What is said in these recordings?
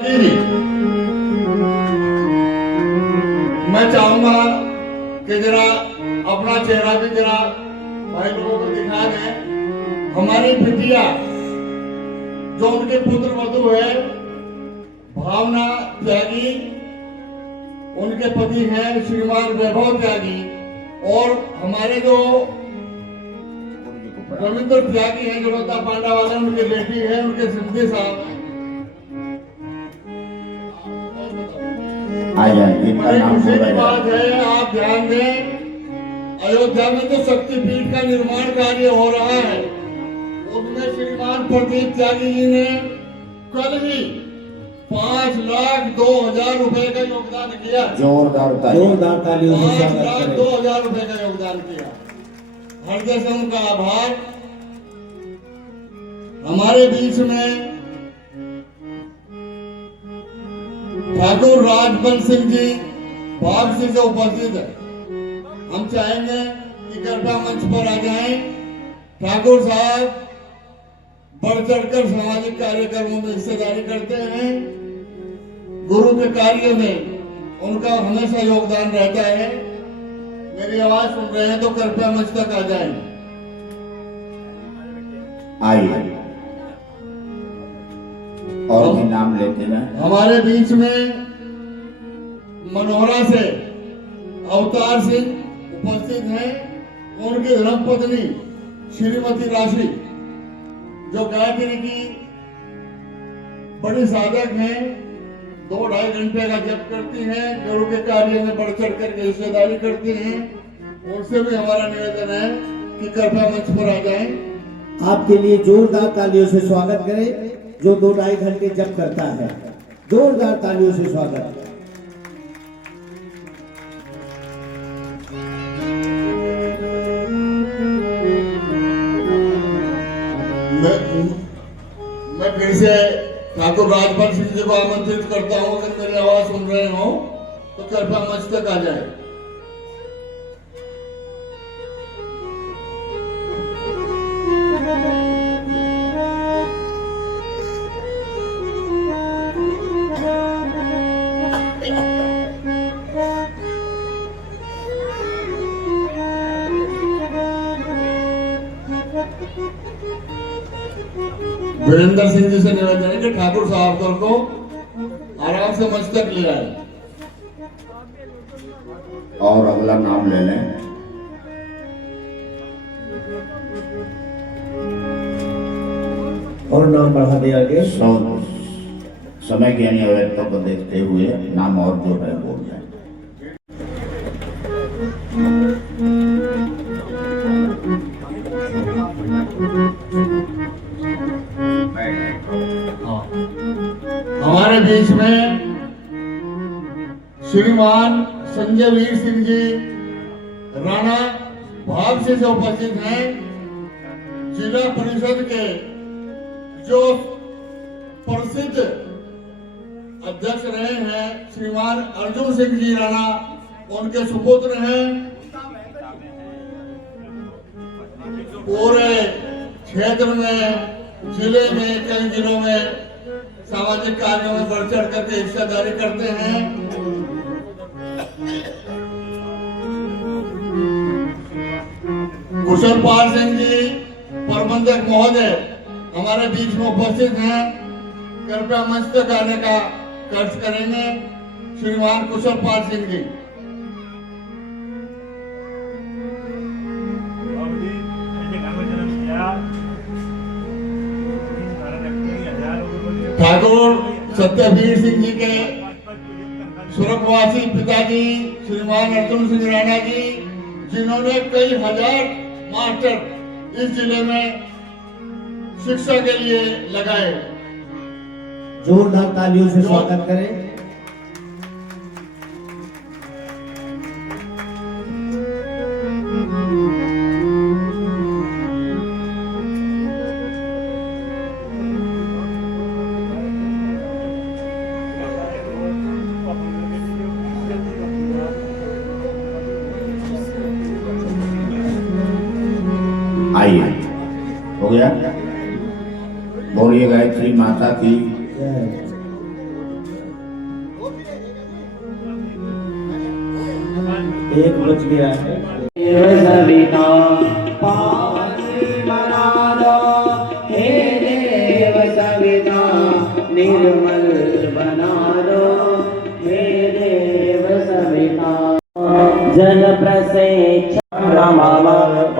मैं चाहूंगा कि जरा अपना चेहरा भी जरा भाई लोगों को दिखा दें। हमारी बिटिया जो उनके पुत्र वधु है भावना त्यागी, उनके पति हैं श्रीमान वैभव त्यागी, और हमारे जो रविंद्र त्यागी हैं जड़ोता पांडा वाले, उनकी बेटी है, उनके सिंधी साहब हैं। बड़ी खुशी की बात है, आप ध्यान दें, अयोध्या में जो शक्तिपीठ का निर्माण कार्य हो रहा है उसमें श्रीमान प्रदीप त्यागी जी ने कल ही 5,02,000 रुपए का योगदान किया। जोरदार तालियों से स्वागत करें। 5,02,000 रुपए का योगदान किया। हृदय से उनका आभार। हमारे बीच में ठाकुर राजबल सिंह जी भाग से उपस्थित है। हम चाहेंगे कि कृपया मंच पर आ जाएं। ठाकुर साहब बढ़ चढ़कर सामाजिक कार्यक्रमों में हिस्सेदारी करते हैं। गुरु के कार्य में उनका हमेशा योगदान रहता है। मेरी आवाज सुन रहे हैं तो कृपया मंच तक आ जाएं। आइए और भी नाम लेते हैं। हमारे बीच में मनोहरा से अवतार सिंह उपस्थित हैं। उनकी धर्मपत्नी श्रीमती राशि जो गायत्री की बड़ी साधक हैं, 2-2.5 घंटे का जप करती हैं, गुरु के कार्य में बढ़ चढ़ करके हिस्सेदारी करती हैं। उनसे भी हमारा निवेदन है कि कृपया मंच पर आ जाएं। आपके लिए जोरदार तालियों से स्वागत करें। जो 2-2.5 घंटे जप करता है, जोरदार तालियों से स्वागत। मैं फिर से ठाकुर राजबल सिंह जी को आमंत्रित करता हूं, अगर मेरी आवाज सुन रहे हो तो कृपया मंच तक आ जाए। वीरेंद्र सिंह जी से निवेदन है कि ठाकुर साहब को आराम से मंच तक ले आए। और अगला नाम ले लें। और नाम बढ़ा दिया गया। समय की अनिवार्यता को देखते हुए नाम और जो है बोल जाए। हमारे बीच में श्रीमान संजय वीर सिंह जी राणा भाग से उपस्थित हैं। जिला परिषद के जो प्रसिद्ध अध्यक्ष रहे हैं श्रीमान अर्जुन सिंह जी राणा, उनके सुपुत्र हैं। पूरे क्षेत्र में, जिले में, कई जिलों में सामाजिक कार्यों में बढ़ चढ़ करके हिस्सेदारी करते हैं। कुशल पाल सिंह जी प्रबंधक महोदय हमारे बीच में उपस्थित हैं। कृपया मंच तक आने का कर्ज करेंगे श्रीमान कुशल पाल सिंह जी। ठाकुर सत्यवीर सिंह जी के स्वर्गवासी पिताजी श्रीमान अर्जुन सिंह राणा जी, जिन्होंने कई हजार मास्टर इस जिले में शिक्षा के लिए लगाए। जोरदार तालियों से स्वागत करें। आइए, हो गया। बोलिए गायत्री माता की। 1 बज गया है। सविता पावन बना दो, हे देव सविता निर्मल बना दो, हे देव सविता जल प्रसेक्षणमः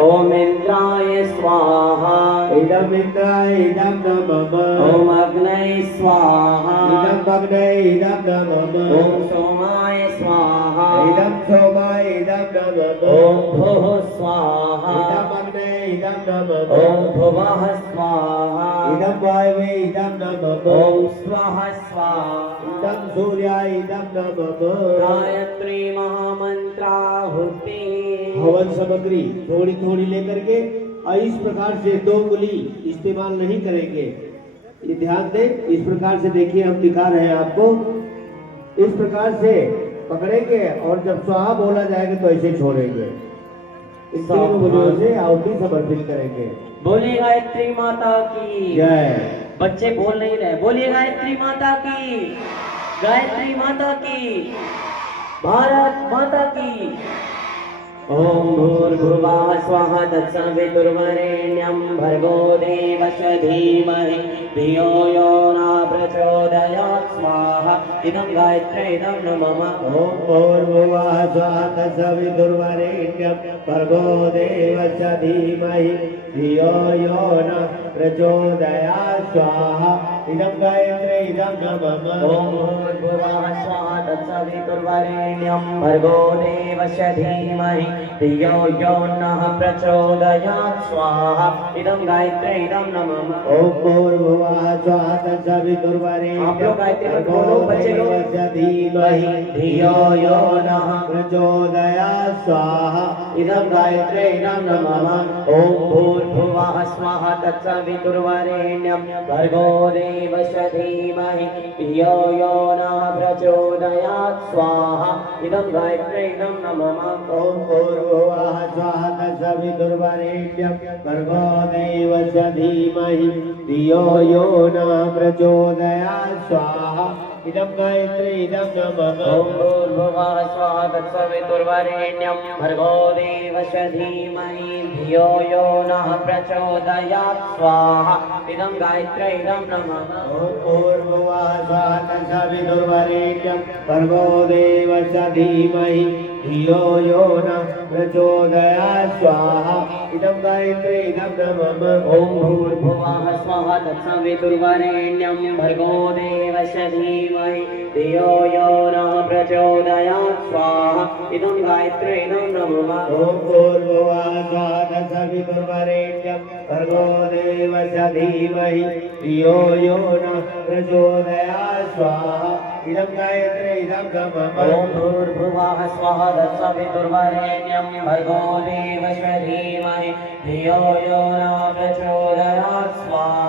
ओम इंद्राय स्वाहा इदम इंद्राय इदम नमः ओम अग्नये स्वाहा इदम अग्नये इदम नमः ओम सोमाय स्वाहा इदम सोमाय इदम नमः ओम भुः स्वाहा इदम अग्नये इदम नमः ओम भुवः स्वाहा इदम वायवे इदम नमः ओम स्वः स्वाहा इदम सूर्याय इदम नमः गायत्री महामंत्राहुति हवन सामग्री थोड़ी थोड़ी लेकर के और इस प्रकार से 2 उंगली इस्तेमाल नहीं करेंगे। ये ध्यान दें, इस प्रकार से देखिए हम दिखा रहे हैं आपको। इस प्रकार से पकड़ेंगे और जब स्वाहा बोला जाएगा तो ऐसे छोड़ेंगे। इन 3 उंगलियों से आहुति समर्पित करेंगे। बोलिए गायत्री माता की जय। बच्चे बोल नहीं रहे, बोलिए गायत्री माता की, गायत्री माता की, भारत माता की। ओम भूर्भुवः स्वः तत्सवितुर्वरेण्यं भर्गो देवस्य धीमहि धियो यो न प्रचोदयात् स्वाहा इदं गायत्र्यै इदं नमः ओम भूर्भुवः स्वः तत्सवितुर्वरेण्यं भर्गो देवस्य धीमहि धियो यो न प्रचोदयात् स्वाहा इदं गायत्र्यै इदं नमः ओम भूर्भुवः स्वः तत्सवितुर्वरेण्यं भर्गो देवस्य धीमहि धियो यो नः प्रचोदयात् स्वाहा इदं गायत्र्यै इदं नमः ओम भूर्भुवः स्वः तत्सवितुर्वरेण्यं आप लोग गायत्री मंत्र बोलो, बच्चे लोग। देवस्य धीमहि धियो यो नः प्रचोदयात् स्वाहा इदं गायत्र्यै इदं नमः ओम भूर्भुवः स्वः तत्सवितुर्वरेण्यं भर्गो देवस्य धीमहि धियो यो नः प्रचोदयात् स्वाहा इदं गायत्र्यै इदं नमः ओम भूर्भुवः स्वः तत्सवितुर्वरेण्यं भर्गो देवस्य धीमहि धियो यो नः प्रचोदयात् स्वाहा इदं गायत्र्यै इदं नमः ओम भूर्भुवः स्वः तत्सवितुर्वरेण्यं भर्गो देवस्य धीमहि धियो यो नः प्रचोदयात् स्वाहा इदं गायत्र्यै इदं नमः ओम भूर्भुवः स्वः तत्सवितुर्वरेण्यं भर्गो देवस्य धीमहि धियो यो नः प्रचोदयात् स्वाहा इदं गायत्र्यै इदं नमः ओम भूर्भुवः स्वः तत्सवितुर्वरेण्यं भर्गो देवस्य धीमहि धियो यो नः प्रचोदयात् स्वाहा इदं गायत्र्यै इदं नमः ओम भूर्भुवः स्वः तत्सवितुर्वरेण्यं भर्गो देवस्य धीमहि धियो यो नः प्रचोदयात् स्वाहा इदं गायत्र्यै इदं नमः ओम भूर्भुवः स्वः तत्सवितुर्वरेण्यं भर्गो देवस्य धीमहि धियो यो नः प्रचोदयात् स्वाहा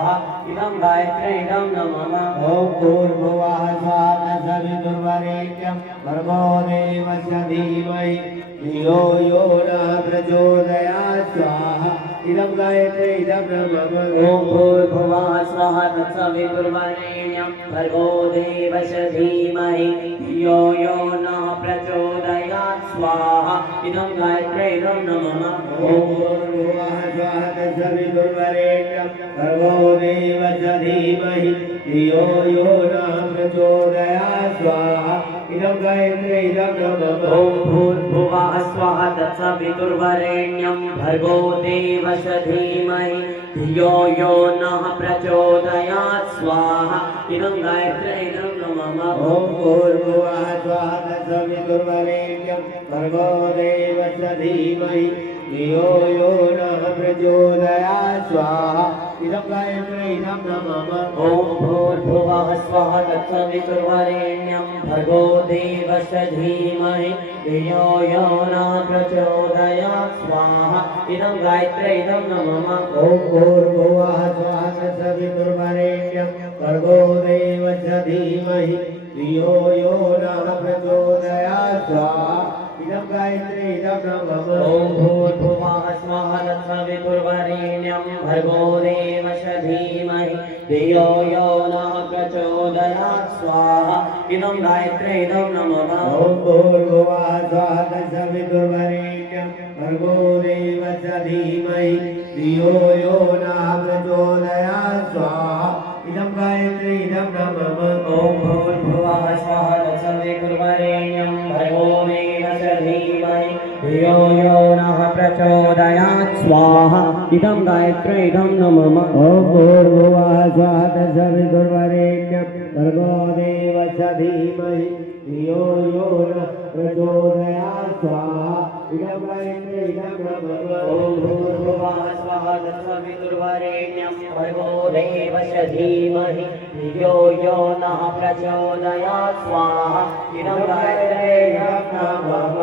इदं गायत्र्यै इदं नमः ओम भूर्भुवः स्वः तत्सवितुर्वरेण्यं भर्गो देवस्य धीमहि धियो यो नः प्रचोदयात् स्वाहा इदं गायत्र्यै इदं नमः ओम भूर्भुवः स्वः तत्सवितुर्वरेण्यं भर्गो देवस्य धीमहि धियो यो नः प्रचोदयात् स्वाहा इदं गायत्र्यै इदं नमः ओम भूर्भुवः स्वः तत्सवितुर्वरेण्यं भर्गो देवस्य धीमहि धियो यो नः प्रचोदयात् स्वाहा इदं गायत्र्यै इदं नमः ओम भूर्भुवः स्वः तत्सवितुर्वरेण्यं भर्गो देवस्य धीमहि धियो यो नः प्रचोदयात् स्वाहा इदं गायत्र्यै इदं नमः ओम भूर्भुवः स्वः तत्सवितुर्वरेण्यं भर्गो देवस्य धीमहि धियो यो नः प्रचोदयात् स्वाहा इदं गायत्र्यै इदं नमः ओम भूर्भुवः स्वः तत्सवितुर्वरेण्यं भर्गो देवस्य धीमहि धियो यो नः प्रचोदयात् स्वाहा इदं गायत्र्यै इदं नमः ओम भूर्भुवः स्वः तत्सवितुर्वरेण्यं भर्गो देवस्य धीमहि धियो यो नः प्रचोदयात् स्वाहा इदं गायत्र्यै इदं नमः ओम भूर्भुवः स्वः तत्सवितुर्वरेण्यं भर्गो देवस्य धीमहि धियो यो नः प्रचोदयात् प्रचोदयात् स्वाहा इदं गायत्री इदं नमः ओम भूर्भुवः स्वः तत्सवितुर्वरेण्यं भर्गो देवस्य धीमहि धियो यो नः प्रचोदयात् स्वाहा इदं गायत्री इदं नमः ॐ भूर्भुवः स्वः तत्सवितुर्वरेण्यं भर्गो देवस्य धीमहि धियो यो नः प्रचोदयात् स्वाहा इदं गायत्री इदं नमः ओम भूर्भुवः स्वः तत्सवितुर्वरेण्यं भर्गो देवस्य धीमहि धियो यो नः प्रचोदयात् स्वाहा इदं गायत्री इदं नमः ॐ भूर्भुवः स्वः तत्सवितुर्वरेण्यं भर्गो देवस्य धीमहि धियो यो नः प्रचोदयात् स्वाहा इदं गायत्री इदं नमः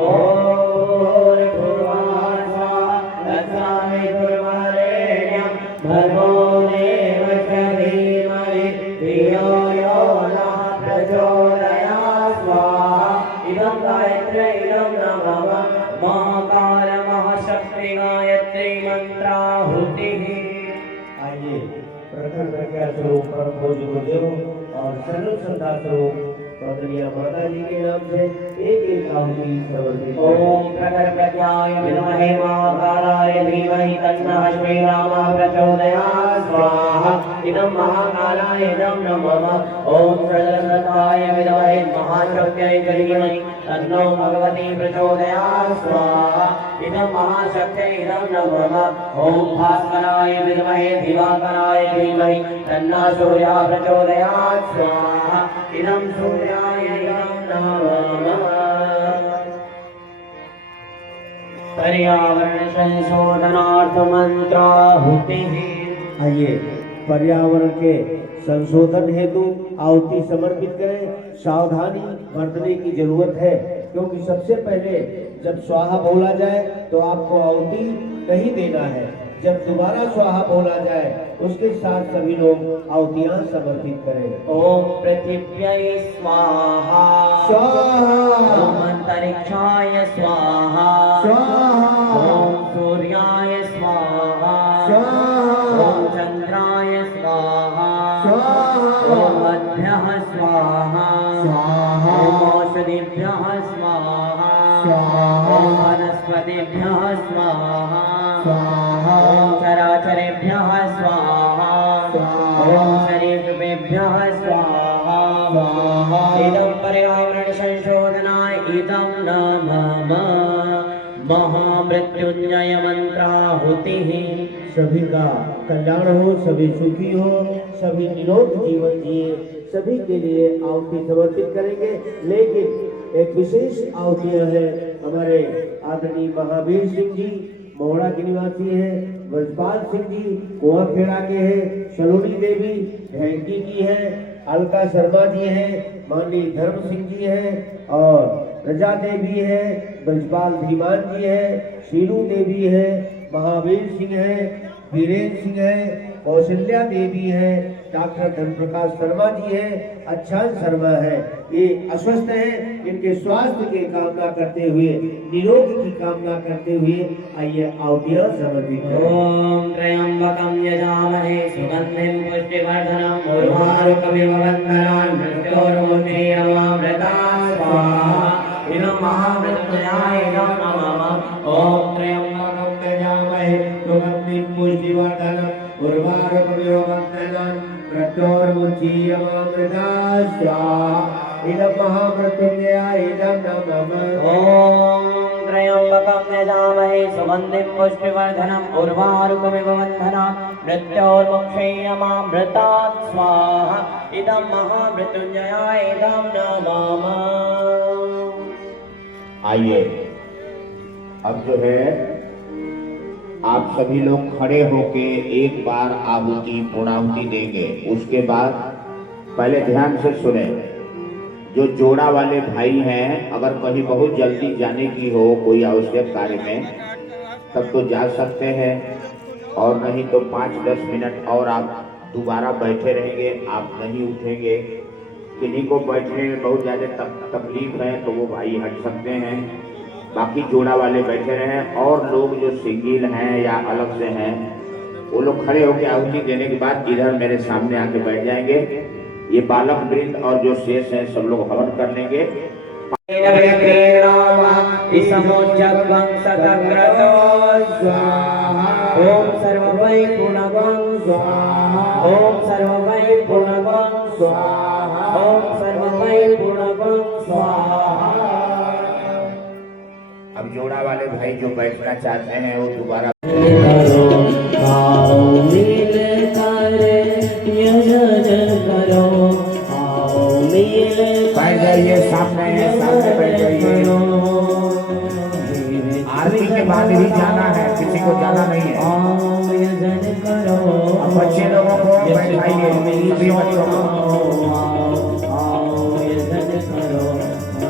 ॐ भूर्भुवः स्वः तत्सवितुर्वरेण्यं भर्गो देवस्य धीमहि धियो यो नः प्रचोदयात् स्वाहा इदं गायत्री इदं नमः महाकाल महाशक्ति गायत्री मंत्राहुतिः। आइए प्रथम प्रज्ञा स्वरूप परम पूज्य गुरुदेव और सर्व श्रद्धा स्वरूप प्रज्ञा माता जी के नाम से एक आहुति समर्पित ओम प्रखर प्रज्ञाय विद्महे महाकालाय धीमहि तन्नः श्रीरामः प्रचोदयात् स्वाहा इदं महाकालाय इदं नमः ओम सर्वश्रद्धाय विद्महे महाशक्त्यै धीमहि तन्नो भगवती प्रचोदयात् स्वाहा इदं महाशक्त्यै इदं नमः ओम भास्कराय विद्महे दिवाकराय धीमहि तन्नः सूर्यः प्रचोदयात् स्वाहा इदं सूर्याय इदं नमः पर्यावरण संशोधनार्थ मंत्राहुतिः। आइए पर्यावरण के संशोधन हेतु आहुति समर्पित करें। सावधानी बरतने की जरूरत है क्योंकि सबसे पहले जब स्वाहा बोला जाए तो आपको आहुति नहीं देना है। जब दोबारा स्वाहा बोला जाए उसके साथ सभी लोग आहुतियां समर्पित करें। ओम पृथिव्यै स्वाहा स्वाहा ओम अंतरिक्षाय स्वाहा स्वाहा ओम सूर्याय स्वाहा स्वाहा ओम चंद्राय स्वाहा स्वाहा ओम मध्यः स्वाहा स्वाहा ओम औषधिभ्यः स्वाहा स्वाहा ओम वनस्पतिभ्यः स्वाहा स्वाहा ओम चराचरेभ्यः स्वाहा ओम शरीरेभ्यः स्वाहा स्वाहा इदं पर्यावरण संशोधनाय इदं नमः महामृत्युंजय मंत्राहुतिः। सभी का कल्याण हो, सभी सुखी हो, सभी निरोग जीवन जिए, सभी के लिए आहुति समर्पित करेंगे। लेकिन एक विशेष आहुतियां है। हमारे आदरणीय महावीर सिंह जी मोहड़ा के निवासी हैं, ब्रजपाल सिंह जी कुआखेड़ा के हैं, सलोनी देवी ढेंकी की हैं, अलका शर्मा जी हैं, माननीय धर्म सिंह जी हैं और रजा देवी है, ब्रजपाल धीमान जी है, शीलू देवी है, महावीर सिंह है, वीरेंद्र सिंह है, कौशल्या देवी है, डॉक्टर धनप्रकाश शर्मा जी है, अच्छा शर्मा है। ये अस्वस्थ हैं, इनके स्वास्थ्य की कामना करते हुए, निरोग की कामना करते हुए आइए आहुतियां समर्पित करें। ओम त्र्यंबकं यजामहे सुगंधिं पुष्टिवर्धनम् उर्वारुकमिव बन्धनान् मृत्योर्मुक्षीयमामृतात् स्वाहा इदं महामृत्युंजयाय इदं नमः ओम त्र्यंबकं यजामहे सुगंधिं पुष्टिवर्धनम् उर्वारुकमिव बन्धनान् मृत्योर्मुक्षीयमामृतात् स्वाहा इदं महामृत्युंजयाय इदं नमः ओम त्र्यंबकं यजामहे सुगंधिं पुष्टिवर्धनम् उर्वारुकमिव बन्धनान् मृत्योर्मुक्षीयमामृतात् स्वाहा इदं महामृत्युंजयाय इदं नमः। आइए अब जो है आप सभी लोग खड़े होके एक बार आहुति पूर्णाहुति देंगे। उसके बाद पहले ध्यान से सुने। जो जोड़ा वाले भाई हैं, अगर कहीं बहुत जल्दी जाने की हो कोई आवश्यक कार्य में, तब तो जा सकते हैं, और नहीं तो 5-10 मिनट और आप दोबारा बैठे रहेंगे, आप नहीं उठेंगे। किन्हीं को बैठने में बहुत ज़्यादा तकलीफ है तो वो भाई हट सकते हैं, बाकी जोड़ा वाले बैठे रहें। और लोग जो सिंगल हैं या अलग से हैं वो लोग खड़े होकर आहुति देने के बाद इधर मेरे सामने आके बैठ जाएंगे। ये बालक वृंद और जो शेष है सब लोग हवन कर लेंगे। ओम सर्ववै पूर्णवं स्वाहा ओम सर्ववै पूर्णवं स्वाहा ओम सर्ववै पूर्णवं स्वाहा। अब जोड़ा वाले भाई जो बैठना चाहते हैं वो दोबारा करो आओ मिल कर यजन करो आओ मिल बैठ जाइए, सामने बैठ जाइए। आरती के बाद ही जाना है, किसी को जाना नहीं है। यजन करो अब बच्चे लोगों को बैठाइए, सभी बच्चों को। आओ यजन करो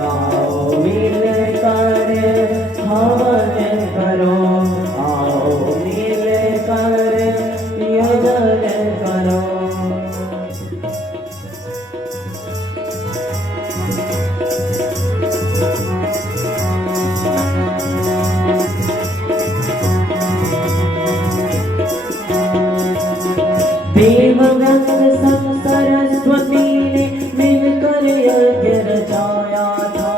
आओ मिल कर हवन करो आओ मिल कर यजन करो। देवव्रत संग सरस्वती ने मिलकर यज्ञ रचाया था।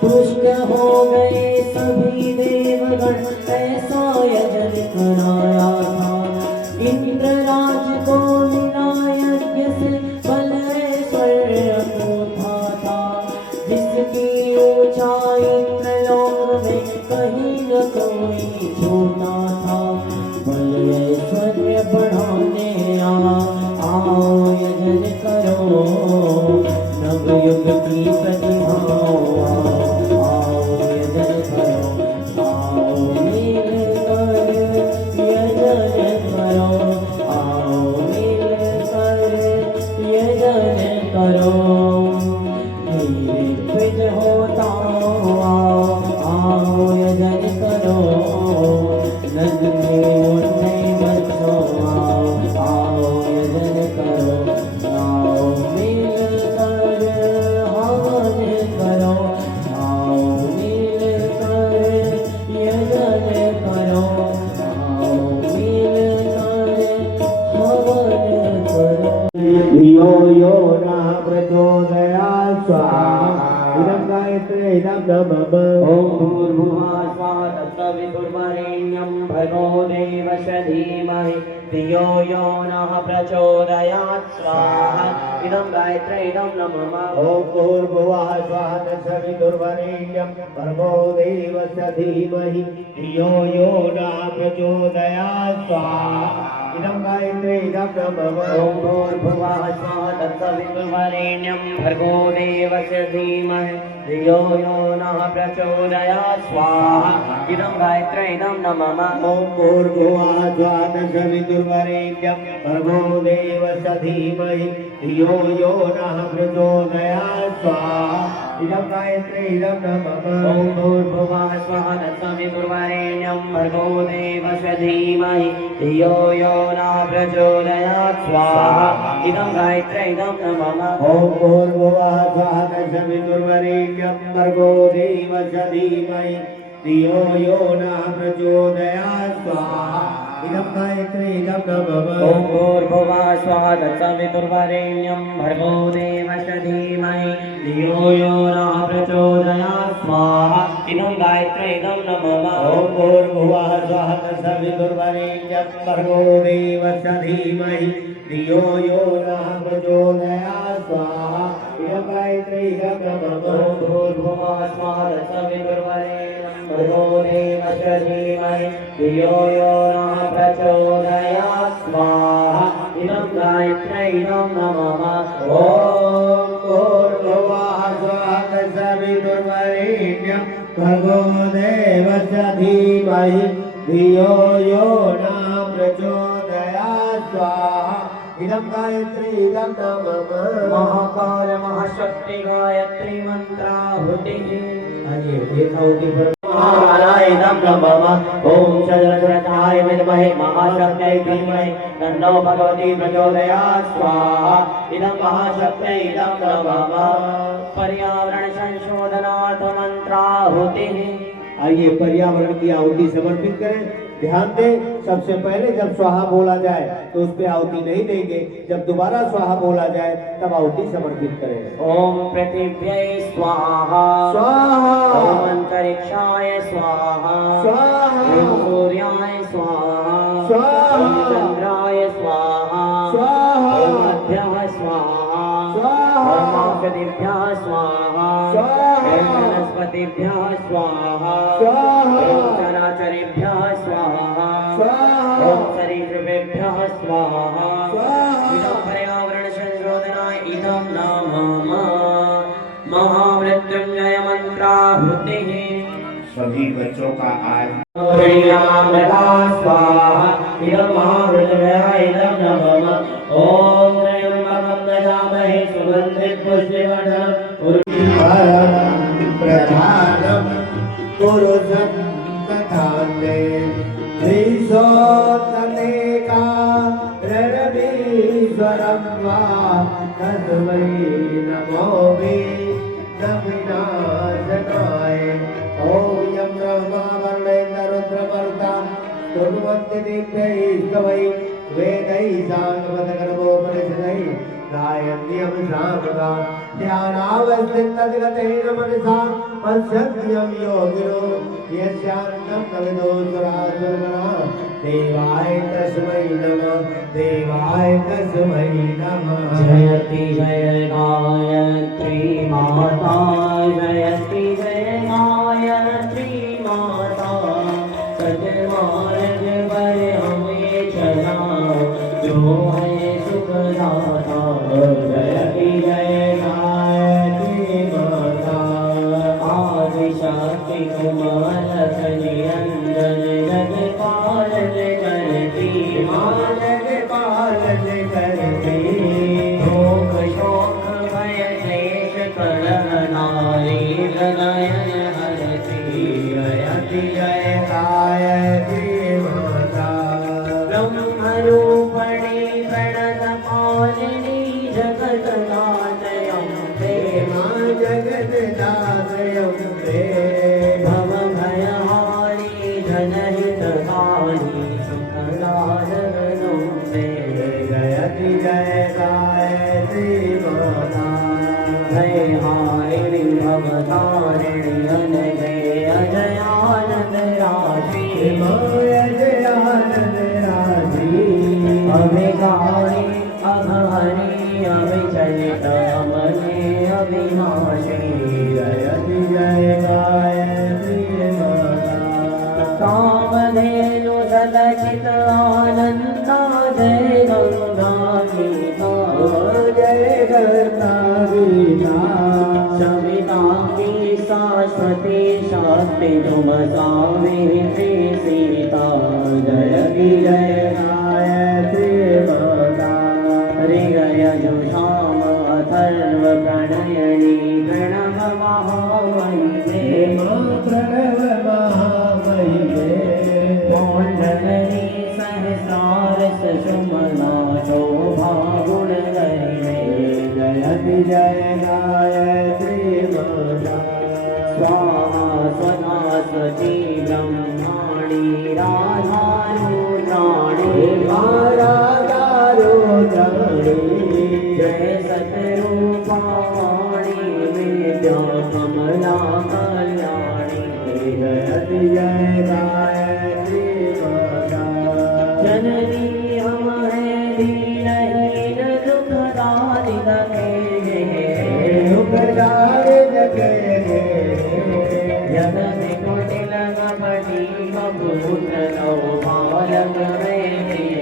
पुष्ट हो गए सभी देवगण ऐसा यजन कराया था। इंद्रराज को मिला यज्ञ से बल ऐश्वर्य अनूठा था। जिसकी ऊंचाई इंद्रलोक में कहीं न कोई छूता था। बल ऐश्वर्य बढ़ाने आओ यजन करो नवयुग की प्रतिभाओं आओ यजन करो आओ मिल कर यजन करो आओ मिल कर यजन करो। धीरे पिज होता आओ यजन करो नंद के मुन्ने बच्चों आओ यजन करो आओ मिल कर हवन करो आओ मिल कर यजन करो आओ मिल कर हवन करो। यो यो न प्रचोदयात् स्वाहा इदं गायत्री इदं नमः। ओम भूर्भुवः स्वः तत्सवितुर्वरेण्यं भर्गो देवस्य धीमहि धियो यो नः प्रचोदयात् स्वाहा इदं गायत्री इदं नमः। ओम भूर्भुवः स्वः तत्सवितुर्वरेण्यं भर्गो देवस्य धीमहि धियो यो नः प्रचोदयात् स्वाहा इदं गायत्री इदं नमः। ओम भूर्भुवः स्वः तत्सवितुर्वरेण्यं भर्गो देवस्य धीमहि धियो यो नः प्रचोदयात् स्वाहा इदं गायत्री इदं नमः। ओम भूर्भुवः स्वः तत्सवितुर्वरेण्यं भर्गो देवस्य धीमहि धियो यो नः प्रचोदयात् स्वाहा इदं गायत्री इदं नमः। ओम भूर्भुवः स्वः तत्सवितुर्वरेण्यं भर्गो देवस्य धीमहि धियो यो नः प्रचोदयात् स्वाहा इदं गायत्री इदं नमः। ओम भूर्भुवः स्वः तत्सवितुर्वरेण्यं भर्गो देवस्य धीमहि धियो यो नः प्रचोदयात् स्वाहा इदं गायत्री इदं नमः। ओम भूर्भुवः स्वः तत्सवितुर्वरेण्यं भर्गो देवस्य धीमहि धियो यो नः प्रचोदयात् स्वाहा इदं गायत्री इदं नमः। ओम भूर्भुवः स्वः तत्सवितुर्वरेण्यं भर्गो देवस्य धीमहि धियो यो नः प्रचोदयात् स्वाहा इदं गायत्री इदं नमः। ओम भूर्भुवः स्वः तत्सवितुर्वरेण्यं भर्गो देवस्य धीमहि धियो यो नः प्रचोदयात् स्वाहा इदं गायत्री इदं नमः। ओम भूर्भुवः स्वः तत्सवितुर्वरेण्यं भर्गो देवस्य धीमहि धियो यो नः प्रचोदयात् स्वाहा इदं गायत्री इदं नमः। महाकाल महाशक्ति गायत्री मंत्राहुतिः आइए देखावती पर महाकालाय नमः। ओम शजरसुरथाय विद्महे महाशक्त्यै धीमहि तन्नो भगवती प्रचोदयात् स्वाहा इदं महाशक्त्यै इदं नमः। पर्यावरण संशोधनार्थ मंत्राहुतिः आइए पर्यावरण की आहुति समर्पित करें। ध्यान दें, सबसे पहले जब स्वाहा बोला जाए तो उस पे आहुति नहीं देंगे, जब दोबारा स्वाहा बोला जाए तब आहुति समर्पित करें। ओम पृथिव्यै स्वाहा स्वाहा ओम अंतरिक्षाय स्वाहा स्वाहा ओम सूर्याय स्वाहा स्वाहा ओम चंद्राय स्वाहा स्वाहा ओम अभ्यः स्वाहा स्वाहा ओम औषधिभ्यः स्वाहा स्वाहा ओम वनस्पतिभ्यः स्वाहा स्वाहा ओम चराचरेभ्यः स्वाहा स्वाहा ओम सरीसृपेभ्यः स्वाहा स्वाहा इदं पर्यावरण संशोधनाय इदं नाम महामृत्युंजय मंत्राहुतिः। सभी बच्चों का आज प्रियामृता स्वाहा इदं महामृत्युंजय इदं नमः। ओम त्र्यंबकं यजामहे सुगन्धिं पुष्टिवर्धनम् प्रधानम पुरुषं तथान्ते ईशोत्तमेका रणवीश्वरं वा तस्मै नमो विनाशनाय। ॐ यं ब्रह्मा वर्णेन्द्र रुद्रमरुता स्तुवन्ति दिव्यैस्तवै वेदैः साङ्गपदकर्मोपनिषदैः गायन्त्यं सामगा ध्यानावस्थितगतेन मनसा पश्यन्त्यं योगिनो यस्यान्तं न विदुषरासुरगणा। देवाय तस्मै नमः देवाय तस्मै नमः। जयति जय गायत्री माता जयति जय गायत्री माता सजमार्ग पर हमें चलाओ जो है सुखदाता। जयति जय गायत्री माता आदिशक्ति कुमार निरंजन जगपालन करती माँ पालन करते शोक शोक भय क्लेश कलह नारी हृदय हरती। जयति जय गायत्री माता ब्रह्मरूपिणी प्रणत पालिनी जगत नाथयम्बे मां जगत दातयम्बे भव भयहारी जनहितकारिणी सुखदायकनुम्बे। जयति जय गायत्री माता भयहारिणी भवतारिणी अनघे अजयानंद राशि। जय आनंद राजी अभिकारी अघहरी अभिचरित अमने अविनाशी। जयति जय गायत्री माता कामधेनु सदचित आनंदा जय गंगा गीता। जय गंगा गीता सविता की शाश्वती शक्ति तुम सावित्री सीता। जयति जय गायत्री माता ऋगयजुषाम अथर्व प्रणयनी प्रणव महामहिमे। प्रणव महामहिमे पौंडरनी सहस्रार सुषुम्ना शोभा गुण गरिमे। जयति जय गायत्री माता स्वाहा स्वधा स्वती ब्रह्माणी राधा रुद्राणी। जय सतरूपाणी विद्या कमला कल्याणी। जयति जय गायत्री माता जननी हम हैं दीनहीन दुखदारी दखे। दुखदारि जगे जगत कुटिल कपटी कपूर नौ बालक में प्रिय।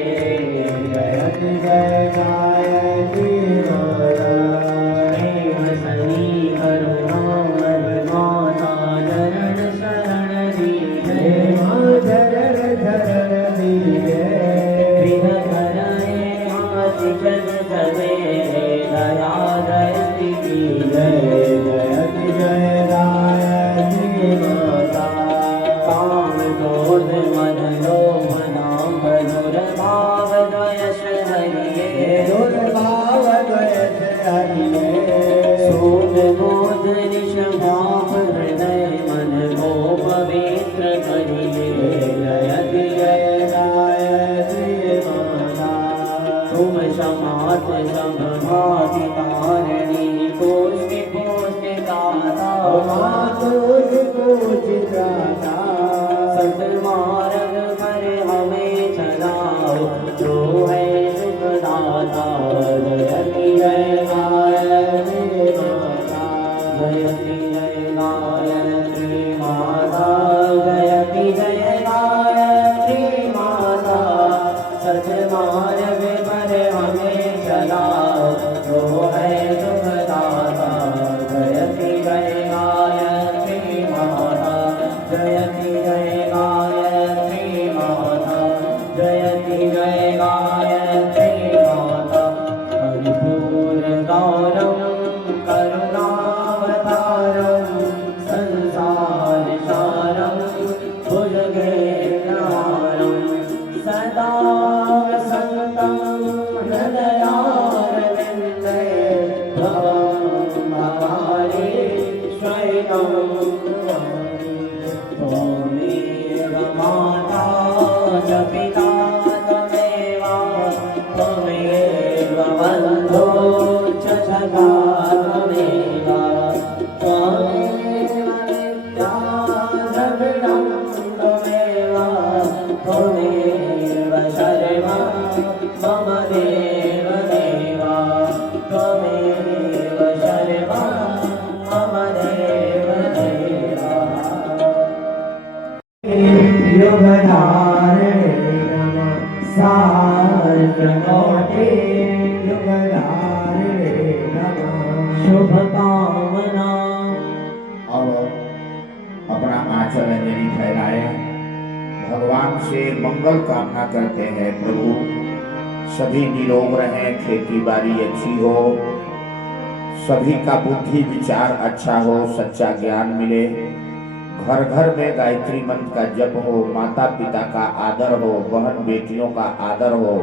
जयति जय गायत्री माता प्रेम सनी करुणा माता चरण शरण दीजे। शरण शरण दीजे विघ्न करे आशिषन सवे दया दृष्टि कीजे। जयति जय गायत्री माता काम क्रोध मद लोभ नाम मधुर भाव द्वयश हरिये। दुर्भाव द्वयस हरिये सूद बोध निष्पाप हृदय मन को पवित्र करिए। जयति जय तुझको चित्राता सतमार्ग पर हमें चलाओ जो है सुखदाता जयति जय गायत्री माता जयति जय गायत्री माता जयति जय गायत्री माता सतमार्ग पर हमें चलाओ जो है सुखदाता जयति जय गायत्री माता जयति जय गायत्री माता जयति जय गायत्री माता कर्पूर गौरम करुणावतारम संसार सारम भुजगेन्द्रहारम सदा वसन्तं हृदयारविन्दे भवं भवानी स्वयं त्वमेव माता च पिता त्वमेव त्वमेव बन्धो च सखा त्वमेव त्वमेव विद्या द्रविणं त्वमेव त्वमेव सर्वं मम देव देव त्वमेव सर्वं मम देव देव युगधारे नमः सहस्रकोटि युगधारे नमः शुभकामना अब अपना आंचल अंजलि फैलाए भगवान से मंगल कामना करते हैं। प्रभु सभी निरोग रहें, खेती बाड़ी अच्छी हो, सभी का बुद्धि विचार अच्छा हो, सच्चा ज्ञान मिले, घर घर में गायत्री मंत्र का जप हो, माता पिता का आदर हो, बहन बेटियों का आदर हो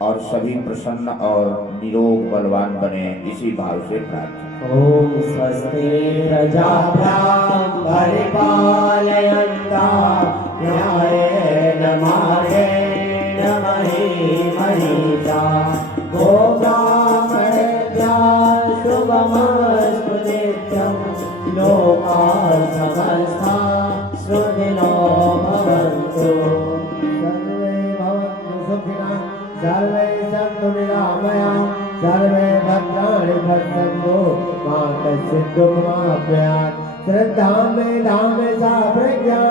और सभी प्रसन्न और निरोग बलवान बने, इसी भाव से प्रार्थना। ओम स्वस्ति प्रजाभ्यां परिपालयन्ता न्यायेन मार्गेण मही महीषा गोब्राह्मणेभ्यः शुभमस्तु नित्यं लोकाः समस्ता सुखिनो भवन्तु सर्वे भवन्तु सुखिनः सर्वे सन्तु निरामयाः सर्वे भद्राणि पश्यन्तु मा कश्चित् दुःखमाप्नुयात् श्रद्धां मेधां सा प्रज्ञां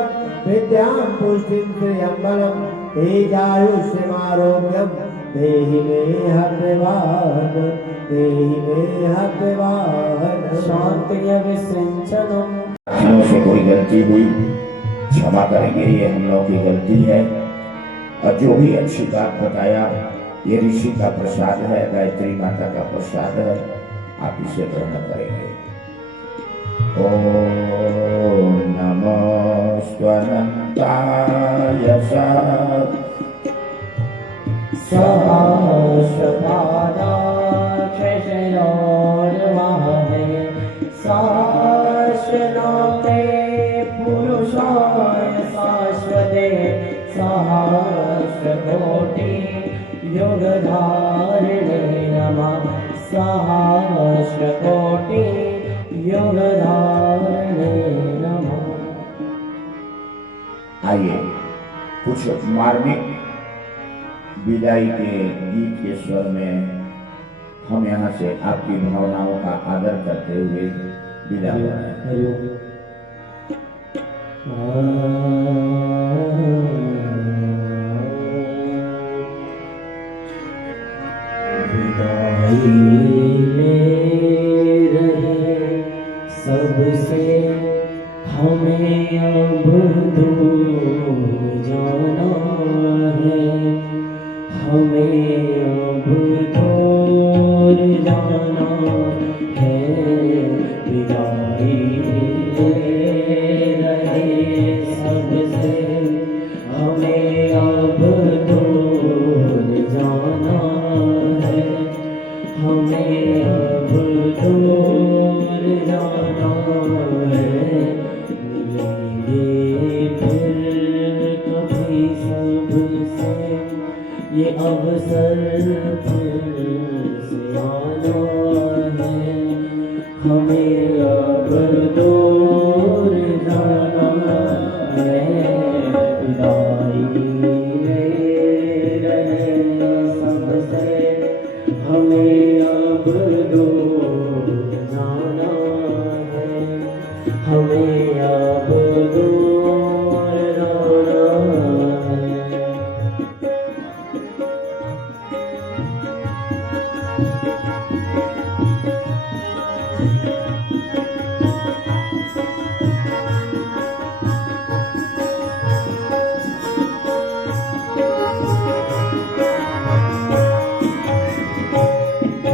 विद्यां पुष्टिं श्रियं बलं तेजायुष्यमारोग्यं देहि मे हव्यवान् देहि मे हव्यवान् शान्तिय विसिंचनम् हम से कोई गलती हुई क्षमा करेंगे, ये हम लोग की गलती है। और जो भी अच्छी बात बताया ये ऋषि का प्रसाद है, गायत्री माता का प्रसाद है, आप इसे ग्रहण करेंगे। ओम नमो स्वनंताय सहस्रपादाक्षयोर्वहवे सहस्रनामे पुरुषाय शाश्वते सहस्रकोटि युगधारिणे नमः सहस्रकोटि युगधारिणे नमः। आइए कुछ मार्मिक विदाई के गीत के स्वर में हम यहाँ से आपकी भावनाओं का आदर करते हुए विदा हो रहे हैं। विदाई ले रहे सबसे हमें अब दूर जाना है, हमें अब दूर जाना है। विदाई ले रहे सबसे हमें अब दूर जाना है, हमें अब दूर जाना है। मिलेंगे फिर कभी सबसे ये अवसर फिर से आना है, हमें अब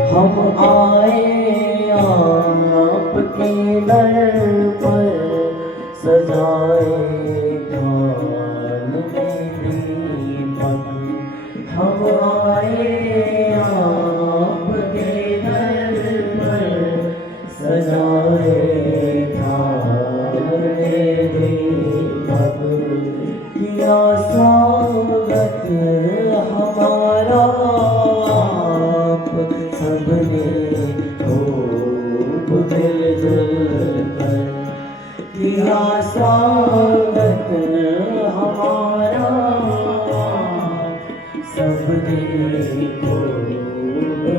हम आए आपके दर पर सजाए ख्याल में दीपक। हम आए आपके दर पर सजाए ख्याल में दीपक। किया स्वागत हमारा सबने खूब मिलजुल कर। किया स्वागत हमारा सबने खूब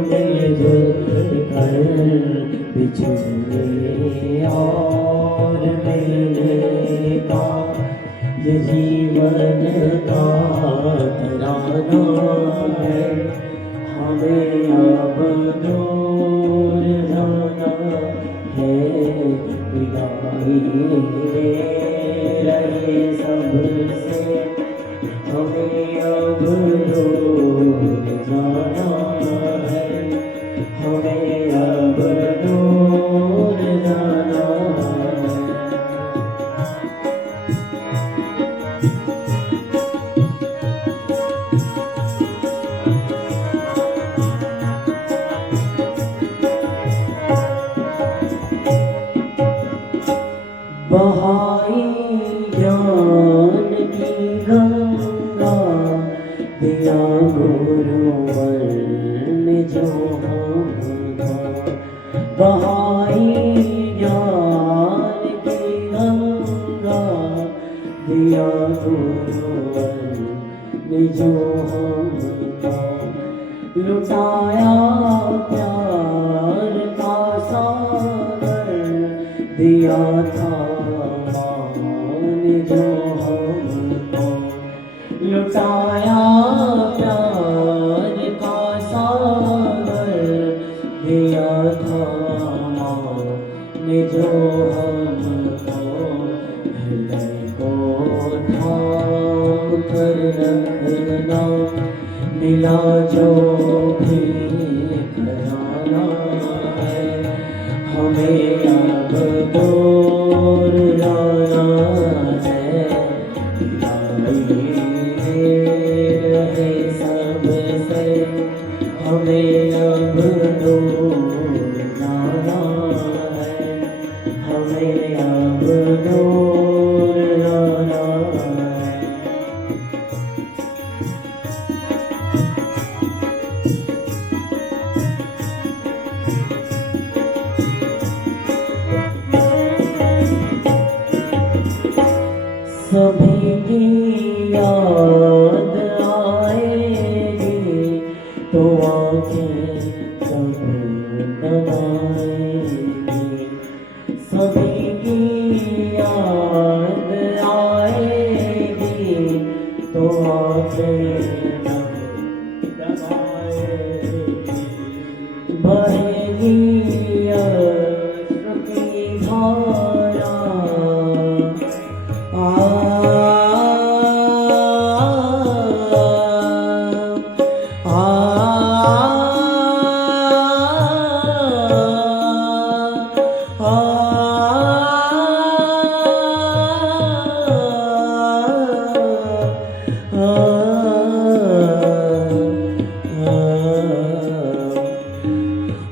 मिलजुल कर। बिछड़ने और मिलने का ये जीवन का तराना है। हमें अब दूर जाना है। विदाई ले रहे सबसे। हमें अब दूर जाना है। हमें अब दूर जाना है। बहाई ज्ञान की गंगा दिया गुरुवर ने जो हमका। बहाई ज्ञान की गंगा दिया गुरुवर ने जो हमका। लुटाया प्यार का सागर दिया था मान जो हमको। लुटाया प्यार का सागर दिया था मान जो हमको। हृदय को थाम कर रखना मिला जो भी खजाना है। हमें अब दूर जाना है। विदाई ले रहे सबसे। हमें अब दूर जाना है। हमें अब दूर जाना है। सभी की याद आएगी तो आंखें जब नवाएगी। सभी की याद आएगी तो आंखें जब नवाएगी। बहेगी अश्रु की धारा।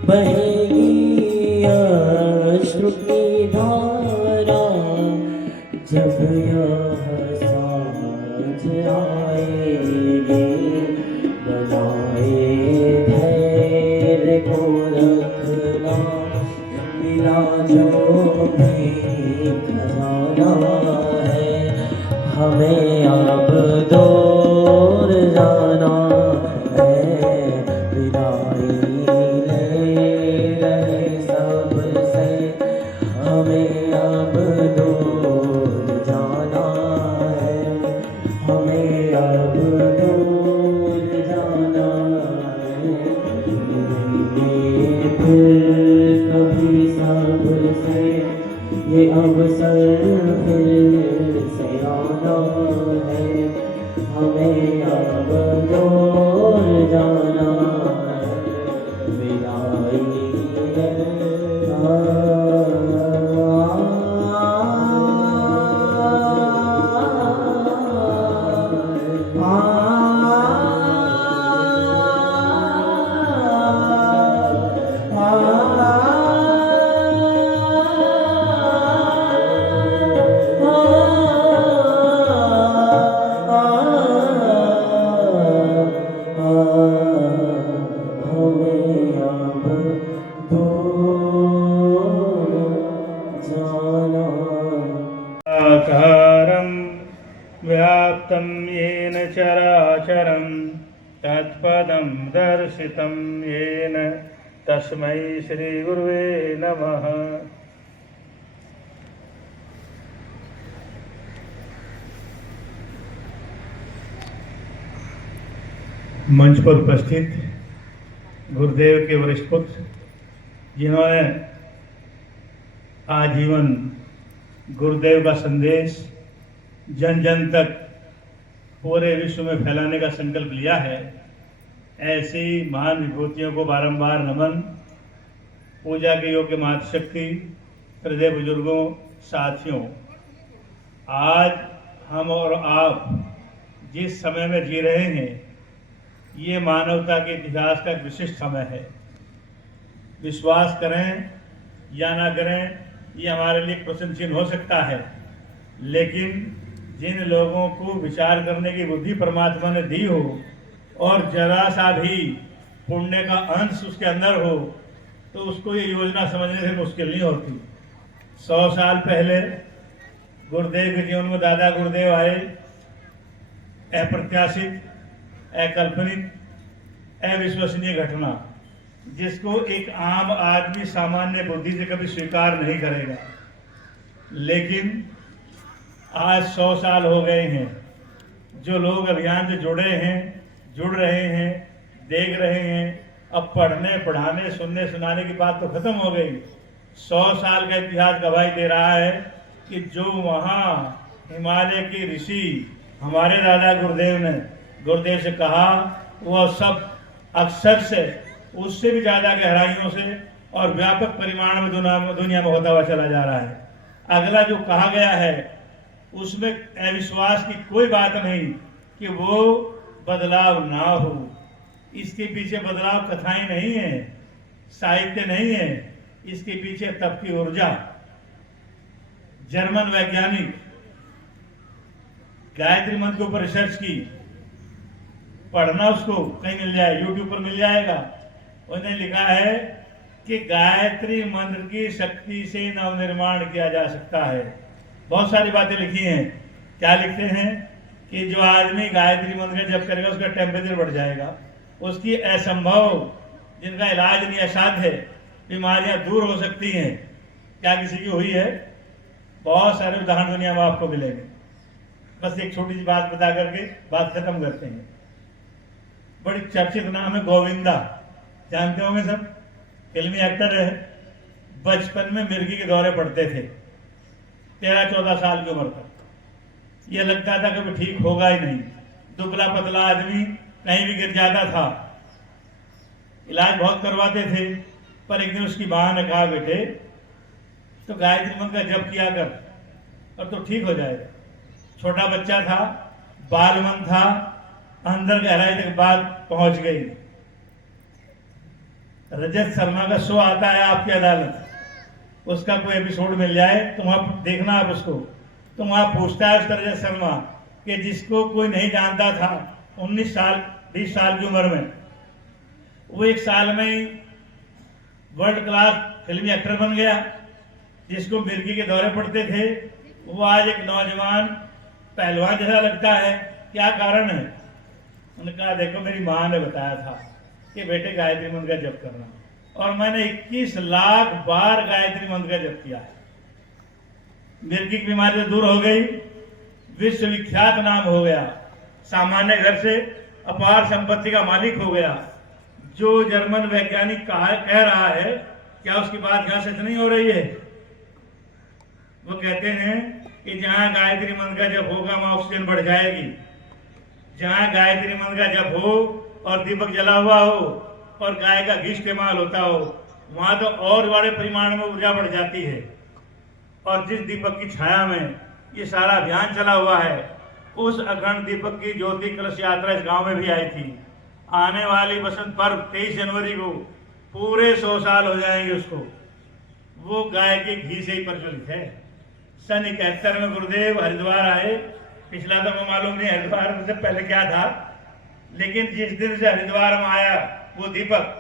बहेगी अश्रु की धारा। जब यह सांझ आएगी बनाए धैर्य को रखना। मिला जो भी खजाना है। हमें अब दूर जाना है। विदाई ले रहे सबसे। हमें अब दूर जाना है। हमें अब दूर जाना है। मिलेंगे फिर कभी ये अवसर फिर से आना है, हमें अब दूर जाना है, विदाई है। आकारं व्याप्तं येन चराचरं तत्पदं दर्शितं येन तस्मै श्रीगुरुवे नमः। मंच पर उपस्थित गुरुदेव के वरिष्ठ पुत्र जिन्होंने आजीवन गुरुदेव का संदेश जन जन तक पूरे विश्व में फैलाने का संकल्प लिया है, ऐसी महान विभूतियों को बारंबार नमन। पूजा के योग्य मातृशक्ति, हृदय बुजुर्गों, साथियों, आज हम और आप जिस समय में जी रहे हैं, ये मानवता के इतिहास का एक विशिष्ट समय है। विश्वास करें या ना करें, ये हमारे लिए क्वेश्चन चिन्ह हो सकता है, लेकिन जिन लोगों को विचार करने की बुद्धि परमात्मा ने दी हो और जरा सा भी पुण्य का अंश उसके अंदर हो, तो उसको ये योजना समझने से मुश्किल नहीं होती। 100 साल पहले गुरुदेव के जीवन में दादा गुरुदेव आए, अप्रत्याशित, अकल्पनिक, अविश्वसनीय घटना, जिसको एक आम आदमी सामान्य बुद्धि से कभी स्वीकार नहीं करेगा। लेकिन आज 100 साल हो गए हैं, जो लोग अभियान से जुड़ रहे हैं, देख रहे हैं। अब पढ़ने, पढ़ाने, सुनने, सुनाने की बात तो खत्म हो गई। 100 साल का इतिहास गवाही दे रहा है कि जो वहाँ हिमालय के ऋषि हमारे दादा गुरुदेव से कहा, वह सब अक्षर से, उससे भी ज्यादा गहराइयों से और व्यापक परिमाण में दुनिया में होता हुआ चला जा रहा है। अगला जो कहा गया है उसमें अविश्वास की कोई बात नहीं कि वो बदलाव ना हो। इसके पीछे बदलाव कथाएं नहीं है, साहित्य नहीं है, इसके पीछे तप की ऊर्जा। जर्मन वैज्ञानिक गायत्री मंत्र के ऊपर रिसर्च की, पढ़ना उसको कहीं मिल जाए, यूट्यूब पर मिल जाएगा। उन्होंने लिखा है कि गायत्री मंत्र की शक्ति से नवनिर्माण किया जा सकता है। बहुत सारी बातें लिखी हैं। क्या लिखते हैं कि जो आदमी गायत्री मंत्र का जप करेगा उसका टेम्परेचर बढ़ जाएगा, उसकी असंभव, जिनका इलाज नहीं, असाध्य बीमारियां दूर हो सकती हैं। क्या किसी की हुई है? बहुत सारे उदाहरण दुनिया में आपको मिलेंगे। बस एक छोटी सी बात बता करके बात खत्म करते हैं। बड़ी चर्चित नाम है गोविंदा, जानते होंगे सब, फिल्मी एक्टर है। बचपन में मिर्गी के दौरे पड़ते थे, 13-14 साल की उम्र तक। यह लगता था कभी ठीक होगा ही नहीं। दुबला पतला आदमी कहीं भी गिर जाता था। इलाज बहुत करवाते थे, पर एक दिन उसकी मां ने कहा, बेटे तो गायत्री मंत्र का जप किया कर और तो ठीक हो जाएगा। छोटा बच्चा था, बाल मन था, अंदर गहराई तक बात पहुंच गई। रजत शर्मा का शो आता है आपकी अदालत, उसका कोई एपिसोड मिल जाए तुम आप देखना, आप उसको, तुम आप पूछता है उसका रजत शर्मा कि जिसको कोई नहीं जानता था 19 साल 20 साल की उम्र में, वो 1 साल में वर्ल्ड क्लास फिल्मी एक्टर बन गया। जिसको मिर्गी के दौरे पड़ते थे, वो आज एक नौजवान पहलवान जैसा लगता है। क्या कारण है? उन्होंने कहा, देखो मेरी माँ ने बताया था कि बेटे गायत्री मंत्र का जप करना, और मैंने 21 लाख बार गायत्री मंत्र का जप किया है। मिर्गी की बीमारी से दूर हो गई, विश्वविख्यात नाम हो गया, सामान्य घर से अपार संपत्ति का मालिक हो गया। जो जर्मन वैज्ञानिक कह रहा है, क्या उसकी बात यहां सच नहीं हो रही है? वो कहते हैं कि जहाँ गायत्री मंत्र का जप होगा वहाँ ऑक्सीजन बढ़ जाएगी। जहाँ गायत्री मंत्र का जप हो और दीपक जला हुआ हो और गाय का घी इस्तेमाल होता हो, वहाँ तो और बड़े परिमाण में ऊर्जा बढ़ जाती है। और जिस दीपक की छाया में ये सारा अभियान चला हुआ है, उस अखंड दीपक की ज्योति कलश यात्रा इस गांव में भी आई थी। आने वाली बसंत पर्व 23 जनवरी को पूरे 100 साल हो जाएंगे उसको। वो गाय के घी से ही प्रचलित है। सन 71 में गुरुदेव हरिद्वार आए। पिछला तो मैं मालूम नहीं हरिद्वार से पहले क्या था, लेकिन जिस दिन से हरिद्वार में आया वो दीपक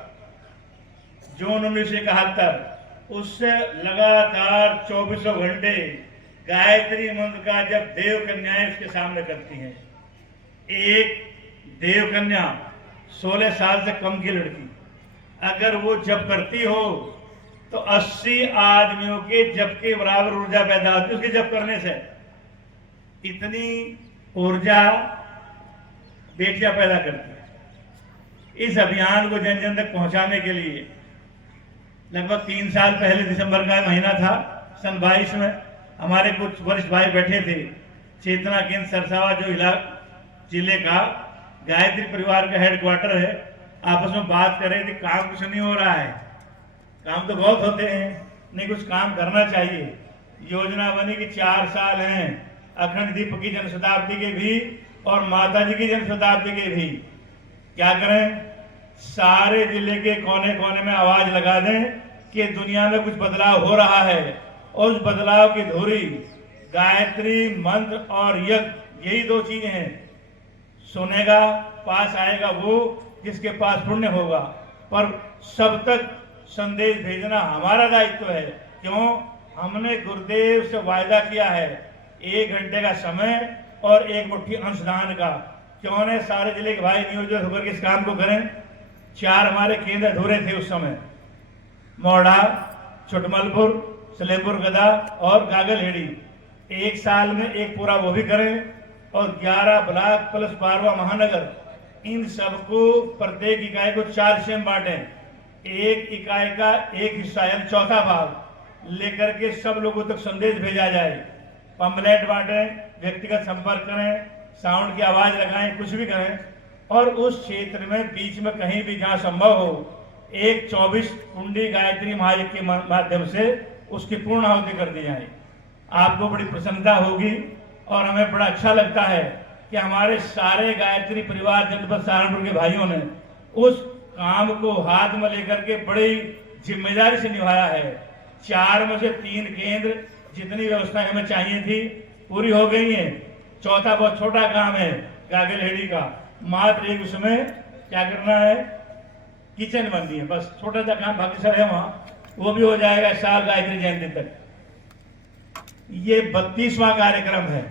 जून 1971, उससे लगातार 24 घंटे गायत्री मंत्र का जब देव कन्याएं उसके सामने करती हैं। एक देव कन्या 16 साल से कम की लड़की अगर वो जप करती हो तो 80 आदमियों के जप के बराबर ऊर्जा पैदा होती है उसके जप करने से। इतनी ऊर्जा बेटियां पैदा करती है। इस अभियान को जन जन तक पहुंचाने के लिए लगभग 3 साल पहले दिसंबर का महीना था, सन 22 में हमारे कुछ वरिष्ठ भाई बैठे थे। चेतना केंद्र सरसावा जो जिले का गायत्री परिवार का हेडक्वार्टर है, आपस में बात कर रहे थे। काम कुछ नहीं हो रहा है, काम तो बहुत होते हैं, नहीं कुछ काम करना चाहिए। योजना बनी कि 4 साल हैं, अखंड दीपक की जन शताब्दी के भी और माता जी की जन शताब्दी के भी। क्या करें, सारे जिले के कोने कोने में आवाज लगा दें कि दुनिया में कुछ बदलाव हो रहा है, और उस बदलाव की धुरी गायत्री मंत्र और यज्ञ, यही 2 चीजें हैं। सुनेगा, पास आएगा वो जिसके पास पुण्य होगा, पर सब तक संदेश भेजना हमारा दायित्व है। क्यों? हमने गुरुदेव से वायदा किया है 1 घंटे का समय और 1 मुट्ठी अंशदान का। क्यों ने सारे जिले के भाई नियोजित होकर के इस काम को करें। 4 हमारे केंद्र अधूरे थे उस समय, मोड़ा, छुटमलपुर, सलेमपुर गदा और गागलहेड़ी। 1 साल में 1 पूरा वो भी करें, और 11 ब्लॉक प्लस 12वां महानगर, इन सबको प्रत्येक इकाई को 4 हिस्से में बांटें। 1 इकाई का 1 हिस्सा यानी चौथा भाग लेकर के सब लोगों तक संदेश भेजा जाए। पंपलेट बांटें, व्यक्तिगत संपर्क करें, साउंड की आवाज लगाएं, कुछ भी करें, और उस क्षेत्र में बीच में कहीं भी जहां संभव हो 24 कुंडी गायत्री महायज्ञ के माध्यम से उसकी पूर्ण आहुति कर दी जाए। आपको बड़ी प्रसन्नता होगी और हमें बड़ा अच्छा लगता है कि हमारे सारे गायत्री परिवार जनपद सहारनपुर के भाइयों ने उस काम को हाथ में लेकर के बड़ी जिम्मेदारी से निभाया है। 4 में से 3 केंद्र, जितनी व्यवस्थाएं हमें चाहिए थी पूरी हो गई हैं। चौथा बहुत छोटा काम है गागलहेड़ी का, मात्र एक उसमें क्या करना है, किचन बननी है, बस छोटा सा काम, बाकी सब है वहां, वो भी हो जाएगा साल गायत्री जयंती तक। ये 32वां कार्यक्रम है।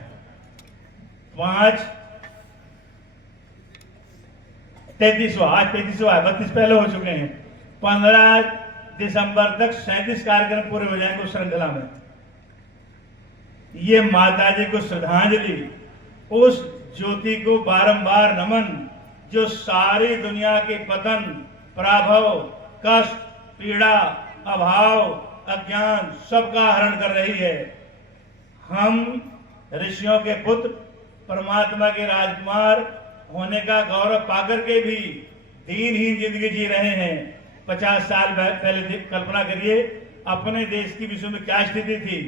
33वां, आज 33वां है, 32 पहले हो चुके हैं। 15 दिसंबर तक 37 कार्यक्रम पूरे हो जाएंगे उस श्रृंखला में। ये माता जी को श्रद्धांजलि, उस ज्योति को बारंबार नमन जो सारी दुनिया के पतन, पराभव, कष्ट, पीड़ा, अभाव, अज्ञान सबका हरण कर रही है। हम ऋषियों के पुत्र, परमात्मा के राजकुमार होने का गौरव पाकर के भी दीनहीन जिंदगी जी रहे हैं। 50 साल पहले कल्पना करिए अपने देश की विश्व में क्या स्थिति थी।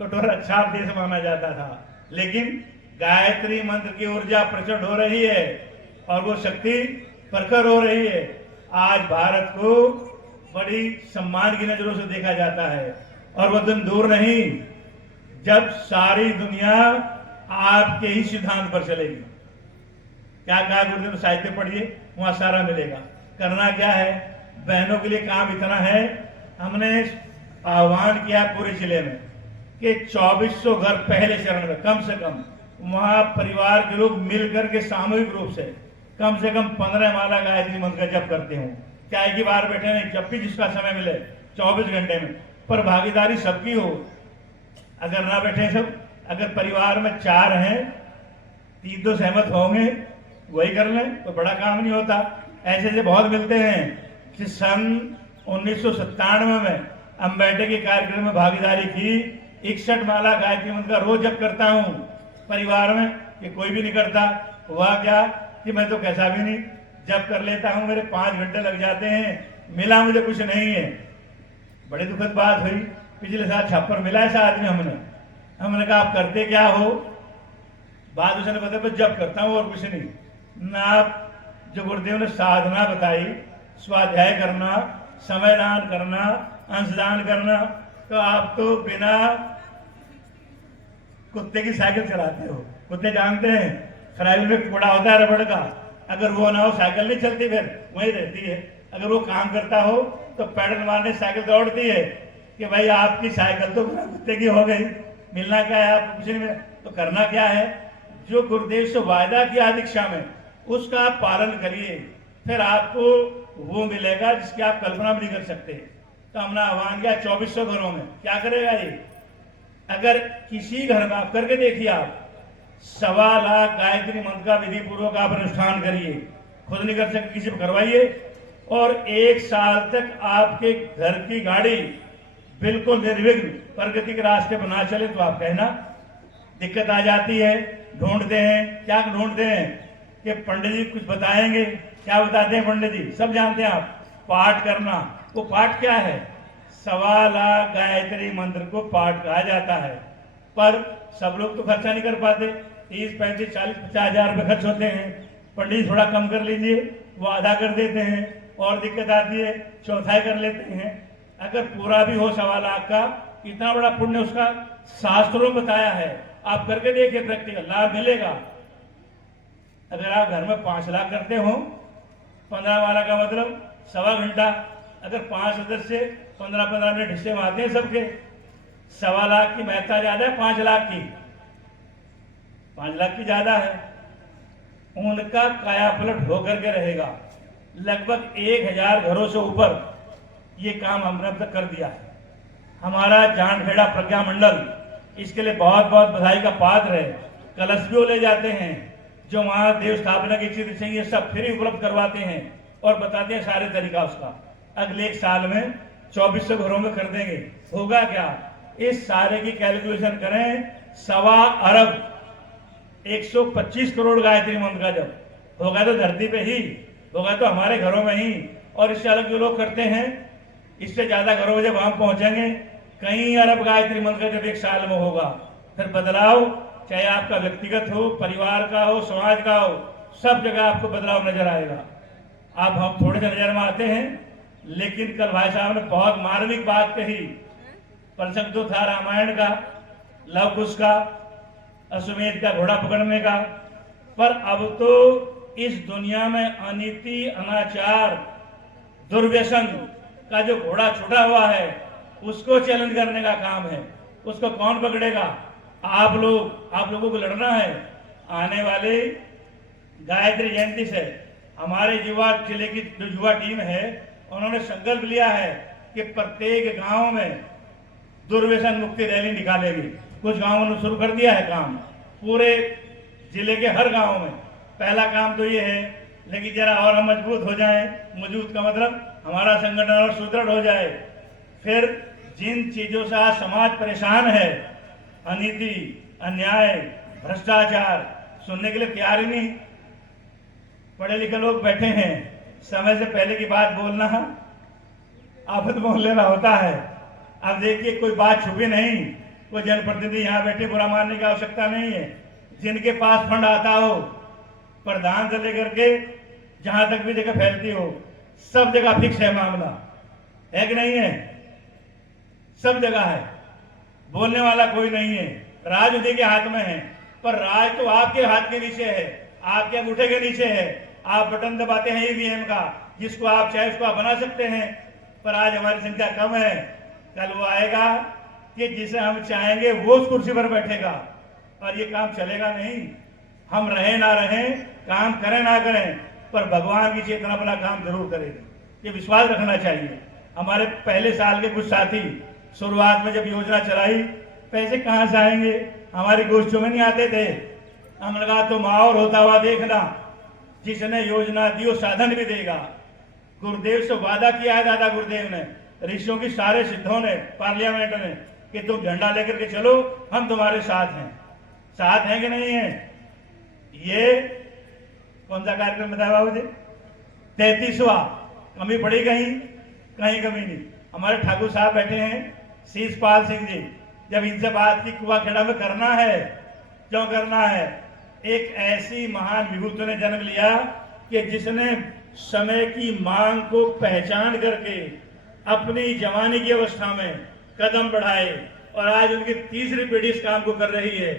कठोर अच्छा देश माना जाता था, लेकिन गायत्री मंत्र की ऊर्जा प्रचंड हो रही है और वो शक्ति प्रखर हो रही है। आज भारत को बड़ी सम्मान की नजरों से देखा जाता है, और वो दिन दूर नहीं जब सारी दुनिया आपके ही सिद्धांत पर चलेगी। क्या कहा गुरुदेव, साहित्य पढ़िए, वहां सारा मिलेगा। करना क्या है, बहनों के लिए काम इतना है, हमने आह्वान किया पूरे जिले में कि 2400 घर पहले चरण में कम से कम वहां परिवार के लोग मिलकर के सामूहिक रूप से कम 15 माला गायत्री मंत्र का जप करते हो। क्या एक ही बार बैठे नहीं, जब भी जिसका समय मिले 24 घंटे में, पर भागीदारी सबकी हो। अगर ना बैठे सब, अगर परिवार में 4 हैं, 3 तो सहमत होंगे, वही कर लें तो बड़ा काम नहीं होता। ऐसे से बहुत मिलते हैं कि सन 1997 में अम्बेडकर के कार्यक्रम में भागीदारी की 61 माला गायत्री मंत्र का रोज जप करता हूँ परिवार में, कि कोई भी नहीं करता। हुआ क्या कि मैं तो कैसा भी नहीं, जप कर लेता हूँ, मेरे 5 घंटे लग जाते हैं, मिला मुझे कुछ नहीं है। बड़ी दुखद बात हुई, पिछले साल छप्पर मिला ऐसा आदमी हमने कहा आप करते क्या हो? बाद उसने बताया बस जप करता हूँ और कुछ नहीं। ना आप जो गुरुदेव ने साधना बताई, स्वाध्याय करना, समय दान करना, अंशदान करना, तो आप तो बिना कुत्ते की साइकिल चलाते हो। कुत्ते जानते हैं खराबी में कूड़ा होता है रबड़ का, अगर वो ना हो साइकिल नहीं चलती, फिर वहीं रहती है। अगर वो काम करता हो तो पैडल मारने साइकिल दौड़ती है कि भाई आपकी साइकिल तो कुत्ते की हो गई, मिलना क्या है आपको? कुछ नहीं मिला। तो करना क्या है? जो गुरुदेव से वायदा किया दीक्षा में, उसका आप पालन करिए, फिर आपको वो मिलेगा जिसकी आप कल्पना भी नहीं कर सकते। तो हमने आह्वान किया 2400 घरों में, क्या करेगा ये? अगर किसी घर में आप करके देखिए, आप 1.25 लाख गायत्री मंत्र का विधि पूर्वक आप अनुष्ठान करिए, खुद नहीं कर सकते किसी को करवाइए, और 1 साल तक आपके घर की गाड़ी बिल्कुल निर्विघ्न प्रगति के रास्ते पर ना चले तो आप कहना। दिक्कत आ जाती है, ढूंढते हैं, क्या ढूंढते हैं कि पंडित जी कुछ बताएंगे। क्या बताते हैं पंडित जी? सब जानते हैं आप, पाठ करना। वो पाठ क्या है? 1.25 लाख गायत्री मंत्र को पाठ कहा जाता है, पर सब लोग तो खर्चा नहीं कर पाते। 30, 35, 40, 50 हजार रुपये खर्च होते हैं। पंडित थोड़ा कम कर लीजिए, वो आधा कर देते हैं, और दिक्कत आती है चौथाई कर लेते हैं। अगर पूरा भी हो 1.25 लाख का, इतना बड़ा पुण्य उसका शास्त्रों में बताया है। आप करके देखिए, प्रैक्टिकल लाभ मिलेगा। अगर आप घर में 5 लाख करते हो, 15 वाला का मतलब 1.25 घंटा, अगर 5 सदस्य 15-15 मिनट हिस्से में आते हैं सबके, 1.25 लाख की महत्ता ज्यादा है 5 लाख की? 5 लाख की ज्यादा है। उनका काया पलट होकर के रहेगा। लगभग 1000 घरों से ऊपर ये काम हमने अब तक कर दिया है। हमारा जानखेड़ा प्रज्ञा मंडल इसके लिए बहुत बहुत बधाई का पात्र है। कलश भी वो ले जाते हैं, जो वहां देव स्थापना की चीज चाहिए सब फ्री उपलब्ध करवाते हैं और बताते हैं सारे तरीका उसका। अगले 1 साल में 2400 घरों में कर देंगे। होगा क्या? इस सारे की कैलकुलेशन करें, 1.25 अरब 125 करोड़ गायत्री मंत्र का जब होगा तो धरती पे ही होगा, तो हमारे घरों में ही। और इससे अलग जो लोग करते हैं, इससे ज्यादा घरों में जब हम पहुंचेंगे, कई अरब गायत्री मंत्र जब 1 साल में होगा, फिर बदलाव चाहे आपका व्यक्तिगत हो, परिवार का हो, समाज का हो, सब जगह आपको बदलाव नजर आएगा। अब हम थोड़े से नजर में आते हैं, लेकिन कल भाई साहब ने बहुत मार्मिक बात कही। प्रसंग तो था रामायण का, लव कुश का, अश्वमेध का घोड़ा पकड़ने का, पर अब तो इस दुनिया में अनीति, अनाचार, दुर्व्यसन का जो घोड़ा छुटा हुआ है, उसको चैलेंज करने का काम है। उसको कौन पकड़ेगा? आप लोगों को लड़ना है। आने वाले गायत्री जयंती से हमारे युवा जिले की जो युवा टीम है, उन्होंने संकल्प लिया है कि प्रत्येक गांव में दुर्व्यसन मुक्ति रैली निकालेगी। कुछ गांवों ने शुरू कर दिया है काम, पूरे जिले के हर गांव में। पहला काम तो ये है, लेकिन जरा और हम मजबूत हो जाएं। मजबूत का मतलब हमारा संगठन और सुदृढ़ हो जाए। फिर जिन चीजों से आज समाज परेशान है, अनीति, अन्याय, भ्रष्टाचार, सुनने के लिए तैयार ही नहीं। पढ़े लिखे लोग बैठे हैं, समय से पहले की बात बोलना आफत मोल लेना होता है। अब देखिए, कोई बात छुपी नहीं, कोई जनप्रतिनिधि यहाँ बैठे बुरा मानने की आवश्यकता नहीं है। जिनके पास फंड आता हो, प्रधान से लेकर के जहां तक भी जगह फैलती हो, सब जगह फिक्स है मामला, है कि नहीं है? सब जगह है, बोलने वाला कोई नहीं है। राज उन्हीं के हाथ में है, पर राज तो आपके हाथ के नीचे है, आपके अंगूठे के नीचे है। आप बटन दबाते हैं ईवीएम का, जिसको आप चाहे उसको आप बना सकते हैं, पर आज हमारी संख्या कम है। कल वो आएगा कि जिसे हम चाहेंगे वो उस कुर्सी पर बैठेगा, और ये काम चलेगा नहीं। हम रहे ना रहे, काम करें ना करें, पर भगवान की चेतना अपना काम जरूर करेगी, ये विश्वास रखना चाहिए। हमारे पहले साल के कुछ साथी शुरुआत में जब योजना चलाई, पैसे कहां से आएंगे, हमारी गोष्ठियों में नहीं आते थे। हमने कहा तुम आओ और होता हुआ देखना, जिसने योजना दी वो साधन भी देगा। गुरुदेव से वादा किया है दादा गुरुदेव ने, ऋषियों की सारे सिद्धों ने, पार्लियामेंट ने, कि तुम झंडा लेकर के चलो, हम तुम्हारे साथ हैं कि नहीं है। ये कौन सा कार्यक्रम बताया बाबू जी? 33वां। कमी पड़ी कहीं कमी नहीं। हमारे ठाकुर साहब बैठे हैं, शीशपाल सिंह जी, जब इनसे बात की कुआखेड़ा में करना है, क्यों करना है? एक ऐसी महान विभूति ने जन्म लिया कि जिसने समय की मांग को पहचान करके अपनी जवानी की अवस्था में कदम बढ़ाए और आज उनकी तीसरी पीढ़ी इस काम को कर रही है।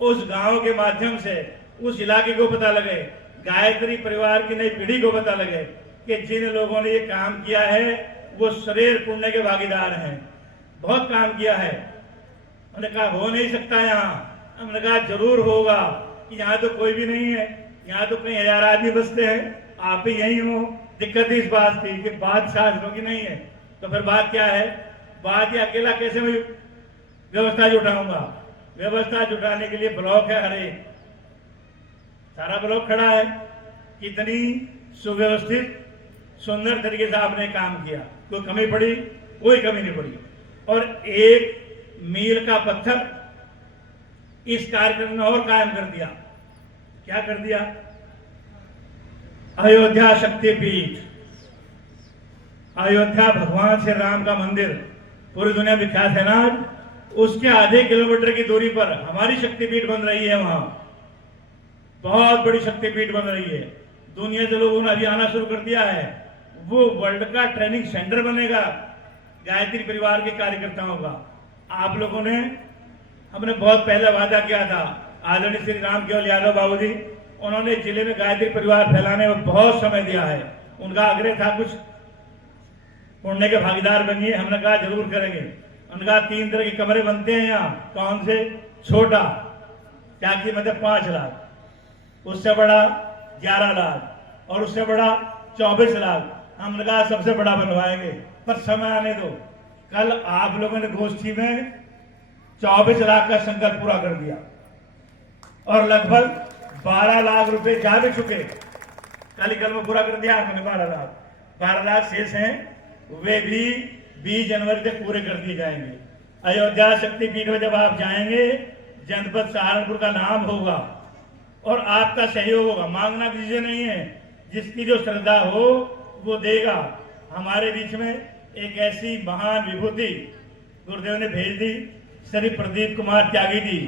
उस गांव के माध्यम से उस इलाके को पता लगे, गायत्री परिवार की नई पीढ़ी को पता लगे कि जिन लोगों ने ये काम किया है वो शरीर पुण्य के भागीदार हैं। बहुत काम किया है। हमने कहा हो नहीं सकता यहाँ, हमने कहा जरूर होगा कि यहाँ तो कोई भी नहीं है, यहाँ तो कई हजार आदमी बसते हैं, आप ही यही हो। दिक्कत इस बात थी कि बात शासकों की नहीं है। तो फिर बात क्या है? बात ये अकेला कैसे मैं व्यवस्था जुटाऊंगा? व्यवस्था जुटाने के लिए ब्लॉक है, हर एक सारा ब्लॉक खड़ा है। कितनी सुव्यवस्थित सुंदर तरीके से आपने काम किया। कोई कमी पड़ी? कोई कमी नहीं पड़ी। और एक मील का पत्थर इस कार्यक्रम में और कायम कर दिया। क्या कर दिया? अयोध्या शक्तिपीठ। अयोध्या भगवान श्री राम का मंदिर पूरी दुनिया विख्यात है ना। उसके आधे किलोमीटर की दूरी पर हमारी शक्तिपीठ बन रही है। वहां बहुत बड़ी शक्तिपीठ बन रही है। दुनिया से लोगों ने अभी आना शुरू कर दिया है। वो वर्ल्ड का ट्रेनिंग सेंटर बनेगा गायत्री परिवार के कार्यकर्ताओं का। आप लोगों ने, हमने बहुत पहले वादा किया था, आदरणीय श्री राम केवल यादव बाबू जी, उन्होंने जिले में गायत्री परिवार फैलाने में बहुत समय दिया है। उनका आग्रह था कुछ पुण्य के भागीदार बनिए। हमने कहा जरूर करेंगे। उनका 3 तरह के कमरे बनते हैं यहाँ। कौन से? छोटा क्या कीमत है? 5 लाख, उससे बड़ा 11 लाख और उससे बड़ा 24 लाख। हमने कहा सबसे बड़ा बनवाएंगे, पर समय आने दो। कल आप लोगों ने गोष्ठी में 24 लाख का संकल्प पूरा कर दिया और लगभग 12 लाख रुपए जा भी चुके। कल में पूरा कर दिया हमने 12 लाख शेष हैं, वे भी 20 जनवरी तक पूरे कर दिए जाएंगे। अयोध्या शक्तिपीठ में जब आप जाएंगे, जनपद सहारनपुर का नाम होगा और आपका सहयोग होगा। मांगना किसी से नहीं है, जिसकी जो श्रद्धा हो वो देगा। हमारे बीच में एक ऐसी महान विभूति गुरुदेव ने भेज दी, श्री प्रदीप कुमार त्यागी जी,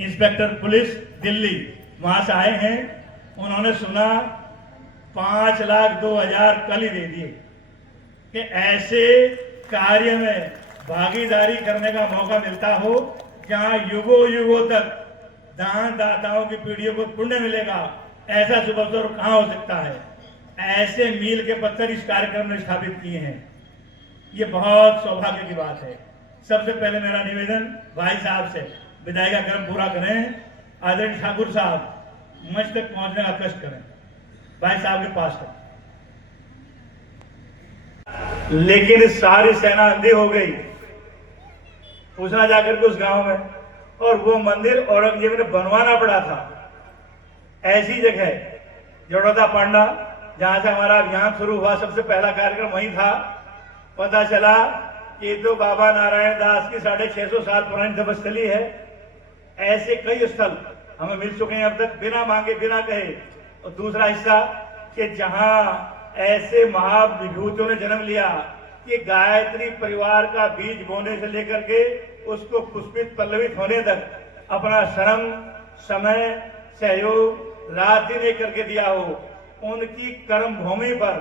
इंस्पेक्टर पुलिस दिल्ली, वहां से आए हैं। उन्होंने सुना 5,02,000 कल ही दे दिए कि ऐसे कार्य में भागीदारी करने का मौका मिलता हो जहां युगों युगों तक दान दाताओं की पीढ़ियों को पुण्य मिलेगा। ऐसा शुभ अवसर कहां हो सकता है? ऐसे मील के पत्थर इस कार्यक्रम में स्थापित किए हैं। ये बहुत सौभाग्य की बात है। सबसे पहले मेरा निवेदन भाई साहब से, विदाई का क्रम पूरा करें। आदरणीय ठाकुर साहब मंच तक पहुंचने का कष्ट करें, भाई साहब के पास तक। लेकिन सारी सेना अंधी हो गई। पूछना जाकर के उस गांव में, और वो मंदिर औरंगजेब ने बनवाना पड़ा था। ऐसी जगह जड़ौदा पांडा, जहां से हमारा अभियान शुरू हुआ, सबसे पहला कार्यक्रम वहीं था। पता चला कि तो बाबा नारायण दास की 650 साल पुरानी तपस्थली है। ऐसे कई स्थल हमें मिल चुके हैं अब तक, बिना मांगे बिना कहे। और दूसरा हिस्सा कि जहां ऐसे महाविभूतियों ने जन्म लिया कि गायत्री परिवार का बीज बोने से लेकर के उसको पुष्पित पल्लवित होने तक अपना श्रम, समय, सहयोग रात दिन एक करके दिया हो। उनकी कर्म भूमि पर,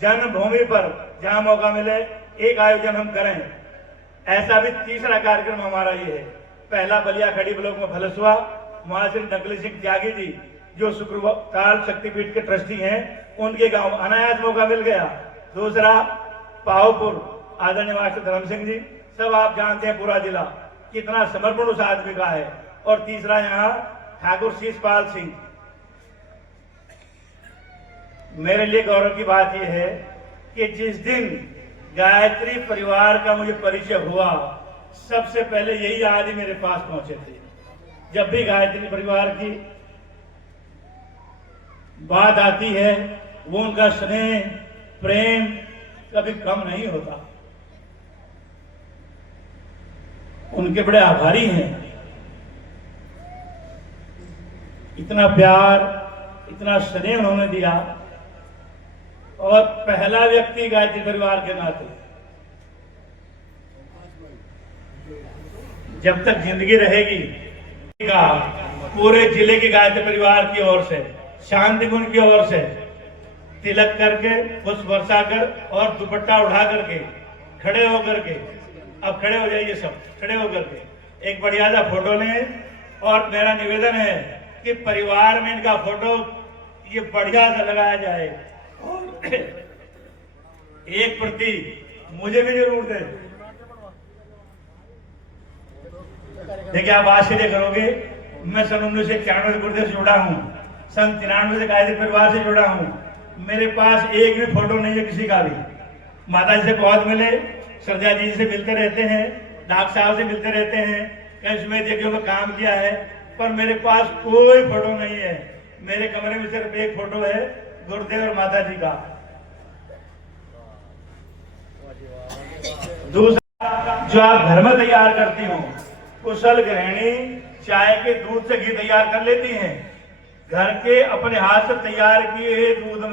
जन्मभूमि पर जहां मौका मिले एक आयोजन हम करें। ऐसा भी तीसरा कार्यक्रम हमारा ये है। पहला बलिया खड़ी ब्लॉक में भलसुआ, वहां से नकली सिंह त्यागी जी जो शुक्रवार शक्तिपीठ के ट्रस्टी हैं, उनके गांव अनायास मौका मिल गया। दूसरा पाहोपुर, आदरणीय मास्टर धर्म सिंह जी, सब आप जानते हैं पूरा जिला कितना समर्पण उस आदमी का है। और तीसरा यहाँ ठाकुर शीशपाल सिंह। मेरे लिए गौरव की बात यह है कि जिस दिन गायत्री परिवार का मुझे परिचय हुआ, सबसे पहले यही आदमी मेरे पास पहुंचे थे। जब भी गायत्री परिवार की बात आती है, वो उनका स्नेह प्रेम कभी कम नहीं होता। उनके बड़े आभारी हैं। इतना प्यार, इतना स्नेह उन्होंने दिया, और पहला व्यक्ति गायत्री परिवार के नाते जब तक जिंदगी रहेगी का पूरे जिले के गायत्री परिवार की ओर से, शांति गुण की ओर से तिलक करके, पुष्प वर्षा कर और दुपट्टा उठा करके, खड़े होकर के, अब खड़े हो जाइए सब, खड़े होकर के एक बढ़िया सा फोटो लें। और मेरा निवेदन है कि परिवार में इनका फोटो ये बढ़िया सा लगाया जाए, और एक प्रति मुझे भी जरूर दें। देखिए, आप आश्चर्य करोगे, मैं सन 1991 से गुरुदेव से जुड़ा हूँ, सन 93 से गायत्री परिवार से जुड़ा हूँ। मेरे पास एक भी फोटो नहीं है किसी का भी। माता जी से बहुत मिले, श्रद्धा जी से मिलते रहते हैं, डॉक्टर साहब से मिलते रहते हैं, कई सुमेध यज्ञों में काम किया है, पर मेरे पास कोई फोटो नहीं है। मेरे कमरे में सिर्फ एक फोटो है, गुरुदेव और माता जी का। दूसरा, जो आप घर में तैयार करती हो, कुशल गृहिणी चाय के दूध से घी तैयार कर लेती हैं। घर के अपने हाथ से तैयार किए दूध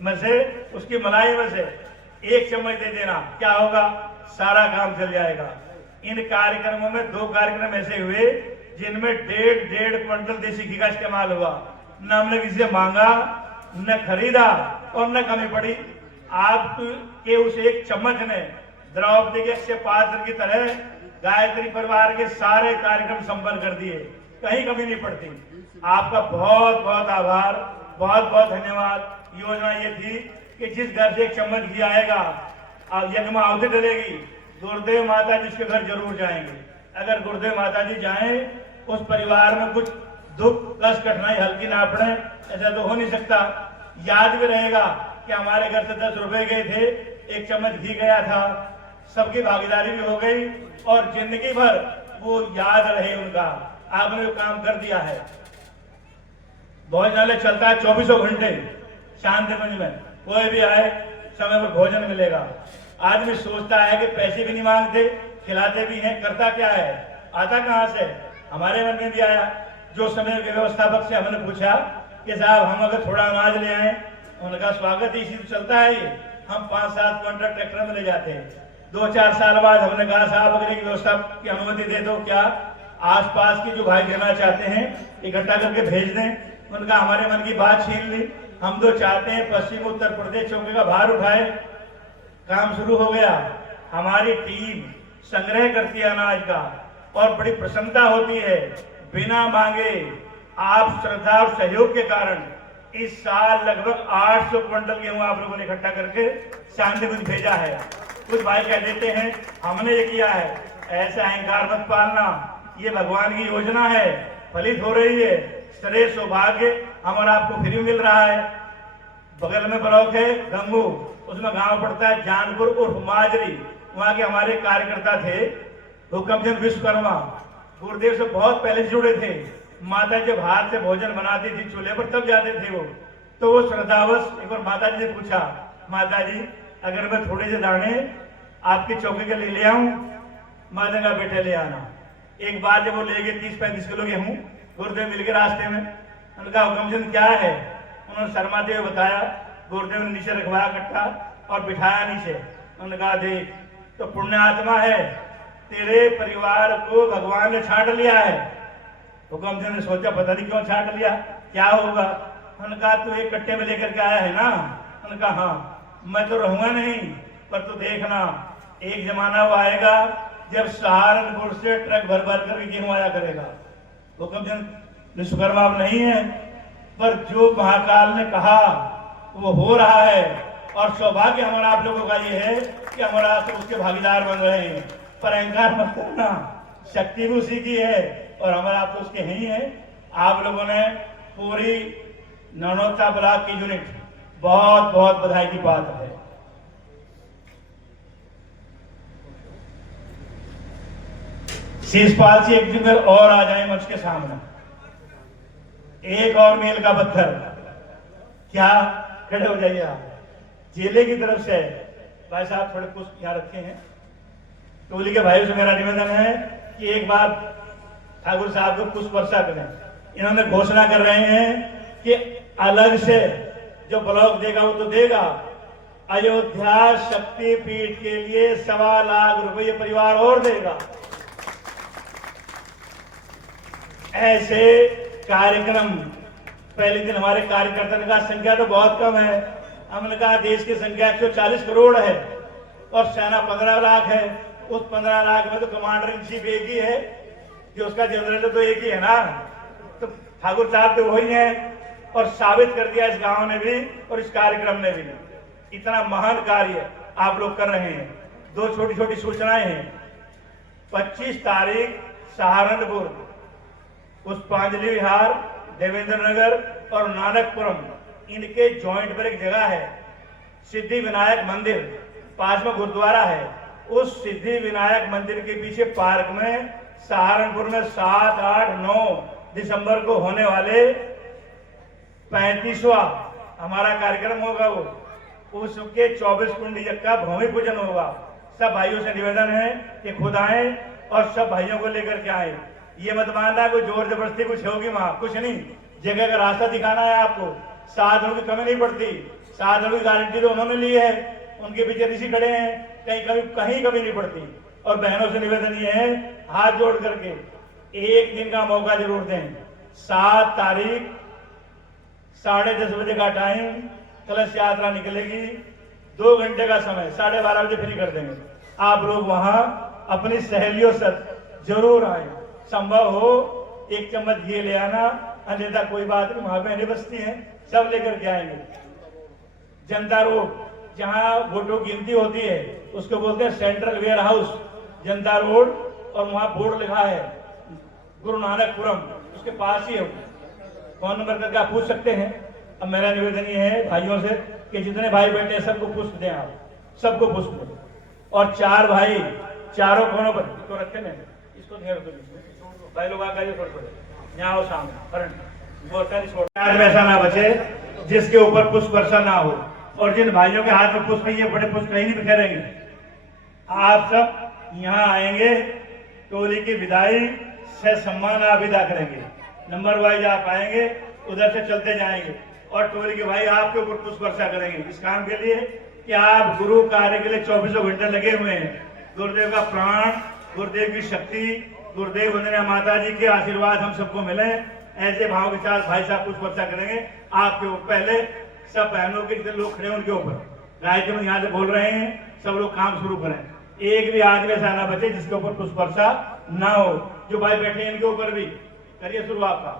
में से, उसकी मलाई में से 1 चम्मच दे देना, क्या होगा, सारा काम चल जाएगा। इन कार्यक्रमों में 2 कार्यक्रम ऐसे हुए जिनमें 1.5 क्विंटल देसी घी का इस्तेमाल हुआ। न हमने किसी से मांगा, न खरीदा और न कमी पड़ी। आपके उस 1 चम्मच ने द्रौपदी के अक्षय पात्र की तरह गायत्री परिवार के सारे कार्यक्रम संपन्न कर दिए, कहीं कमी नहीं पड़ती। आपका बहुत बहुत आभार, बहुत बहुत धन्यवाद। योजना ये थी कि जिस घर से 1 चम्मच घी आएगा, अब यज्ञ में आहुति डलेगी, गुरुदेव माता जी उसके घर जरूर जाएंगे। अगर गुरुदेव माता जी जाएं, उस परिवार में कुछ दुख कष्ट कठिनाई हल्की ना पड़े, ऐसा तो हो नहीं सकता। याद भी रहेगा कि हमारे घर से 10 रुपए गए थे, 1 चम्मच घी गया था, सबकी भागीदारी भी हो गई, और जिंदगी भर वो याद रहे उनका। आपने जो काम कर दिया है। भोजनालय चलता है 24 घंटे शांतिकुंज में, कोई भी आए समय पर भोजन मिलेगा। आदमी सोचता है कि पैसे भी नहीं मांगते, खिलाते भी हैं, करता क्या है, आता कहाँ से? हमारे मन में भी आया। जो समय के व्यवस्थापक से हमने पूछा कि साहब हम अगर थोड़ा अनाज ले आए, उनका स्वागत ही इसी चलता है, ये हम 5-7 क्विंटल ट्रैक्टर में ले जाते हैं। 2-4 साल बाद हमने कहा साहब अगर एक व्यवस्था की अनुमति दे दो, क्या आसपास के जो भाई देना चाहते हैं इकट्ठा करके भेज दें। उनका हमारे मन की बात छीन ली। हम तो चाहते हैं पश्चिम उत्तर प्रदेश चौके का भार उठाए। काम शुरू हो गया। हमारी टीम संग्रह करती है अनाज का, और बड़ी प्रसन्नता होती है। बिना मांगे आप श्रद्धा और सहयोग के कारण इस साल लगभग 800 क्विंटल गेहूं आप लोगों ने इकट्ठा करके शांतिकुंज भेजा है। कुछ भाई कह देते हैं हमने ये किया है, ऐसा अहंकार मत पालना, ये भगवान की योजना है, फलित हो रही है। श्रेय सौभाग्य हमारा आपको फ्री मिल रहा है। बगल में ब्लॉक है गंगू, उसमें गांव पड़ता है जानपुर उर्फ माजरी, वहां के हमारे कार्यकर्ता थे हुक्मचंद विश्वकर्मा, गुरुदेव से बहुत पहले से जुड़े थे। माता जब हाथ से भोजन बनाती थी चूल्हे पर तब जाते थे वो। तो वो श्रद्धावश एक बार माता जी से पूछा, माता जी अगर मैं थोड़े से दाने आपके चौके के लिए ले आऊं? माता का बेटे ले आना। एक बार जब वो ले गए 30-35 किलो गेहूं, गुरुदेव मिल गए रास्ते में। उनका हुक्मचंद क्या है, उन्होंने शर्माते हुए बताया। गुरुदेव ने नीचे रखवाया कट्टा और बिठाया नीचे। उन्होंने कहा देख तो पुण्य आत्मा है, तेरे परिवार को भगवान ने छांट लिया है। हुक्मचंद ने सोचा पता नहीं क्यों छांट लिया, क्या होगा। उन्होंने कहा तू एक कट्टे में लेकर के आया है ना? उन्होंने कहा हाँ। मैं तो रहूंगा नहीं, पर तू देखना एक जमाना वो आएगा जब सहारनपुर से ट्रक भर भर कर गेहूं आया करेगा। हुक्मचंद विश्वकर्मा अब नहीं है, पर जो महाकाल ने कहा वो हो रहा है। और सौभाग्य हमारा आप लोगों का ये है कि हमारा तो उसके भागीदार बन रहे हैं। पर अहंकार मत करना, शक्ति भी उसी की है और हमारा आप तो उसके ही है। आप लोगों ने पूरी ननौता ब्लॉक की यूनिट बहुत बहुत बधाई की बात है। शीशपाल जी एक दिन और आ जाए मंच के सामने। एक और मेल का पत्थर, क्या खड़े हो जाइए आप। जिले की तरफ से भाई साहब थोड़े कुछ यहाँ रखे हैं। टोली के भाइयों से मेरा निवेदन है कि एक बार ठाकुर साहब को पुष्प वर्षा करें। इन्होंने घोषणा कर रहे हैं कि अलग से जो ब्लॉक देगा वो तो देगा, अयोध्या शक्ति पीठ के लिए 1.25 लाख रुपए परिवार और देगा। ऐसे कार्यक्रम पहले दिन हमारे कार्यकर्ताओं का संख्या तो बहुत कम है। हमने कहा देश की संख्या 140 करोड़ है और सेना 15 लाख है। उस 15 लाख में तो कमांडर इन चीफ एक ही है, जो उसका जनरल तो एक ही है ना। तो ठाकुर साहब तो वही है और साबित कर दिया इस गांव ने भी और इस कार्यक्रम ने भी। इतना महान कार्य आप लोग कर रहे हैं। 2 छोटी छोटी सूचनाएं हैं। 25 तारीख सहारनपुर, पुष्पांजलि विहार, देवेंद्र नगर और नानकपुरम इनके जॉइंट पर एक जगह है, सिद्धि विनायक मंदिर, पास में गुरुद्वारा है। उस सिद्धि विनायक मंदिर के पीछे पार्क में सहारनपुर में 7, 8, 9 दिसंबर को होने वाले 35वां हमारा कार्यक्रम होगा। वो उसके 24 कुंडी यज्ञ का भूमि पूजन होगा। सब भाइयों से निवेदन है कि खुद आए और सब भाइयों को लेकर के आए। ये मत मानना कोई जोर जबरदस्ती कुछ होगी, वहां कुछ नहीं। जगह का रास्ता दिखाना है आपको। साधनों की कमी नहीं पड़ती, साधनों की गारंटी तो उन्होंने ली है, उनके पीछे ऋषि खड़े हैं, कहीं कमी नहीं पड़ती। और बहनों से निवेदन ये है, हाथ जोड़ करके एक दिन का मौका जरूर दें। 7 तारीख 10:30 बजे का टाइम, कलश यात्रा निकलेगी। 2 घंटे का समय, 12:30 बजे फ्री कर देंगे। आप लोग वहां अपनी सहेलियों से जरूर आए। संभव हो 1 चम्मच घी ले आना, अन्यथा कोई बात नहीं, वहां बहनें बसती हैं, सब लेकर के आएंगे। जनता रोड जहां वोटों की गिनती होती है उसको बोलते हैं सेंट्रल वेयर हाउस, जनता रोड, और वहां बोर्ड लिखा है गुरु नानकपुरम, उसके पास ही है। फोन नंबर करके आप पूछ सकते हैं। अब मेरा निवेदन ये है भाइयों से कि जितने भाई बैठे हैं सबको पुष्प दें, आप सबको पुष्प दें। और 4 भाई चारों कोनों पर तो रखे ना, इसको ध्यान रखो भाई लोग आकर यहाँ आओ सामने। ऐसा ना बचे जिसके ऊपर पुष्प वर्षा ना हो। और जिन भाइयों के हाथ में पुष्प, ये बड़े पुष्प कहीं नहीं बिखेरेंगे। आप सब यहाँ आएंगे, टोली की विदाई से सम्मान आप विदा करेंगे। नंबर वाइज आप आएंगे, उधर से चलते जाएंगे और टोली के भाई आपके ऊपर पुष्प वर्षा करेंगे। इस काम के लिए कि आप गुरु कार्य के लिए 24 घंटे लगे हुए हैं। गुरुदेव का प्राण, गुरुदेव की शक्ति, गुरुदेव वंदना माता जी के आशीर्वाद हम सबको मिले। ऐसे भाव के साथ भाई साहब पुष्प वर्षा करेंगे आपके ऊपर। पहले सब बहनों के जितने लोग खड़े उनके ऊपर गायत्री में यहाँ से बोल रहे हैं, सब लोग काम शुरू करें। एक भी आदमी ऐसा ना बचे जिसके ऊपर पुष्प वर्षा ना हो। जो भाई बैठे हैं इनके ऊपर भी करिए शुरुआत का।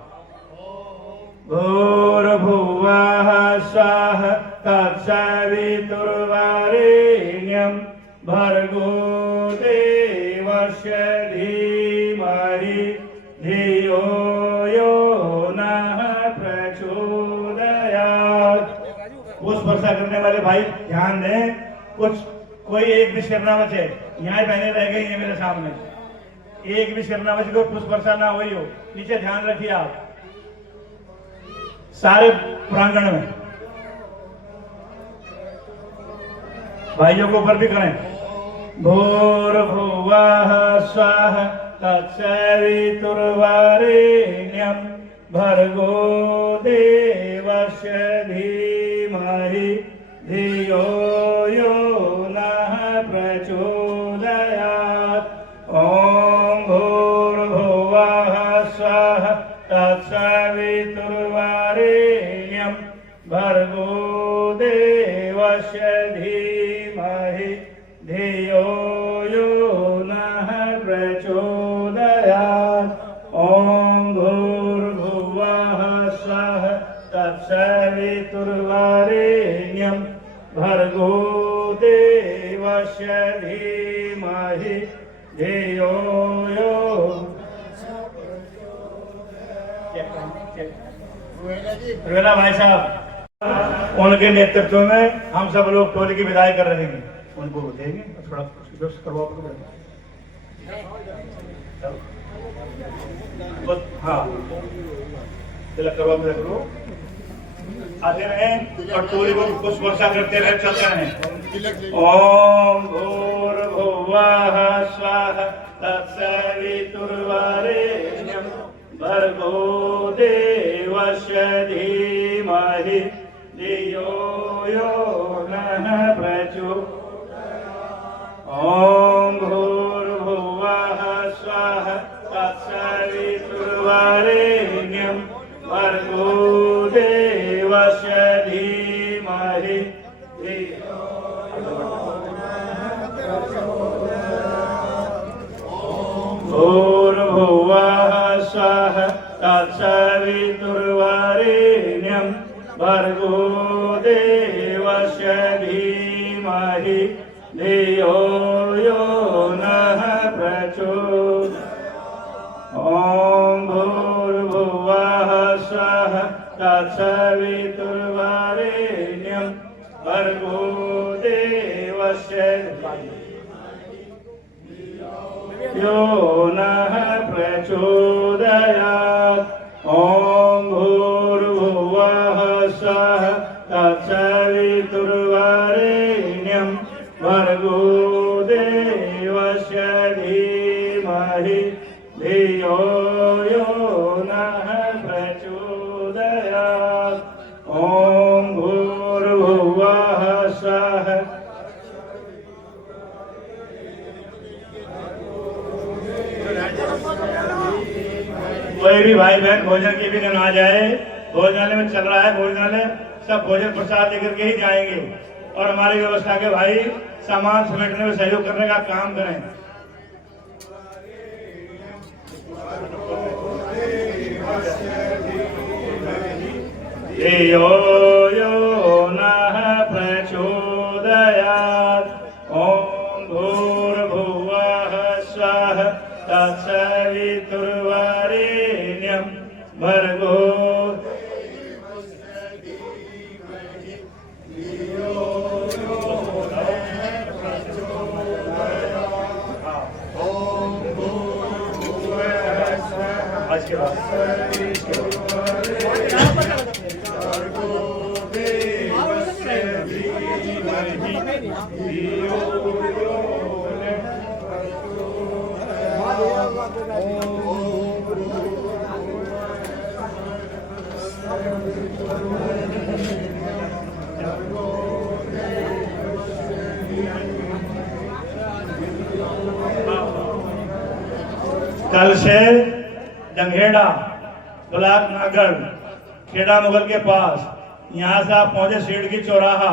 भूर्भुवः स्वः तत्सवितुर्वरेण्यं भर्गो देवस्य धीमहि धियो यो नः प्रचोदयात्। पुष्प वर्षा करने वाले भाई ध्यान दें, कोई एक भी सिर ना बचे। यहाँ बहने रह गई है मेरे सामने, एक भी सिर ना बचे, कोई पुष्प वर्षा ना हुई हो। नीचे ध्यान रखिए आप सारे प्रांगण में। भाइयों को ऊपर भी करें। भूर्भुवः स्वः तत्सवितुर्वरेण्यं भर्गो देवस्य धीमहि धियो यो नः प्रचोदयात्। ॐ भूर्भुवः स्वः तत्सवितुर्वरेण्यं भर्गो देवस्य धीमहि धियो यो नः प्रचोदयात्। ॐ भूर्भुवः स्वः तत्सवितुर्वरेण्यं भर्गो देवस्य धीमहि धियो यो। रुवेला भाई साहब, उनके नेतृत्व में हम सब लोग टोली की विदाई कर रहे हैं। उनको देंगे थोड़ा करवाओ। हाँ तिलक करवाओ, आते रहे और टोली को पुष्प वर्षा करते रहे, चलते रहे। ओम भूर्भुवः भुवः स्वः तत्सवितुर्वरेण्यं भर्गो देवस्य धीमहि धियो यो नः प्रचोदयात्। ॐ भूर्भुवः स्वः तत्सवितुर्वरेण्यं भर्गो देवस्य धीमहि धियो भूर्भुवः स्वः तत्सवितुर्वरेण्यं भर्गो देवस्य धीमहि धियो यो नः प्रचोदयात्। ॐ भूर्भुवः स्वः तत्सवितुर्वरेण्यं भर्गो देवस्य यो नः प्रचोदयात्। ॐ भूर्भुवः स्वः तत्सवितुर्वरेण्यं भर्गो देवस्य धीमहि धियो यो नः प्रचोदयात्। ॐ भूर्भुवः स्वः कोई भी भाई बहन भोजन के भी ना जाए, भोजनालय में चल रहा है भोजनालय, सब भोजन प्रसाद लेकर के ही जाएंगे और हमारी व्यवस्था के भाई सामान समेटने में सहयोग करने का काम करें। धियो यो नः प्रचोदयात्। ॐ भूर्भुवः स्वः तत्सवितुर्वरेण्यं भर्गो कल से जंघेड़ा ब्लॉक नागढ़ खेड़ा मुगल के पास, यहाँ से आप पहुंचे सीढ़की चौराहा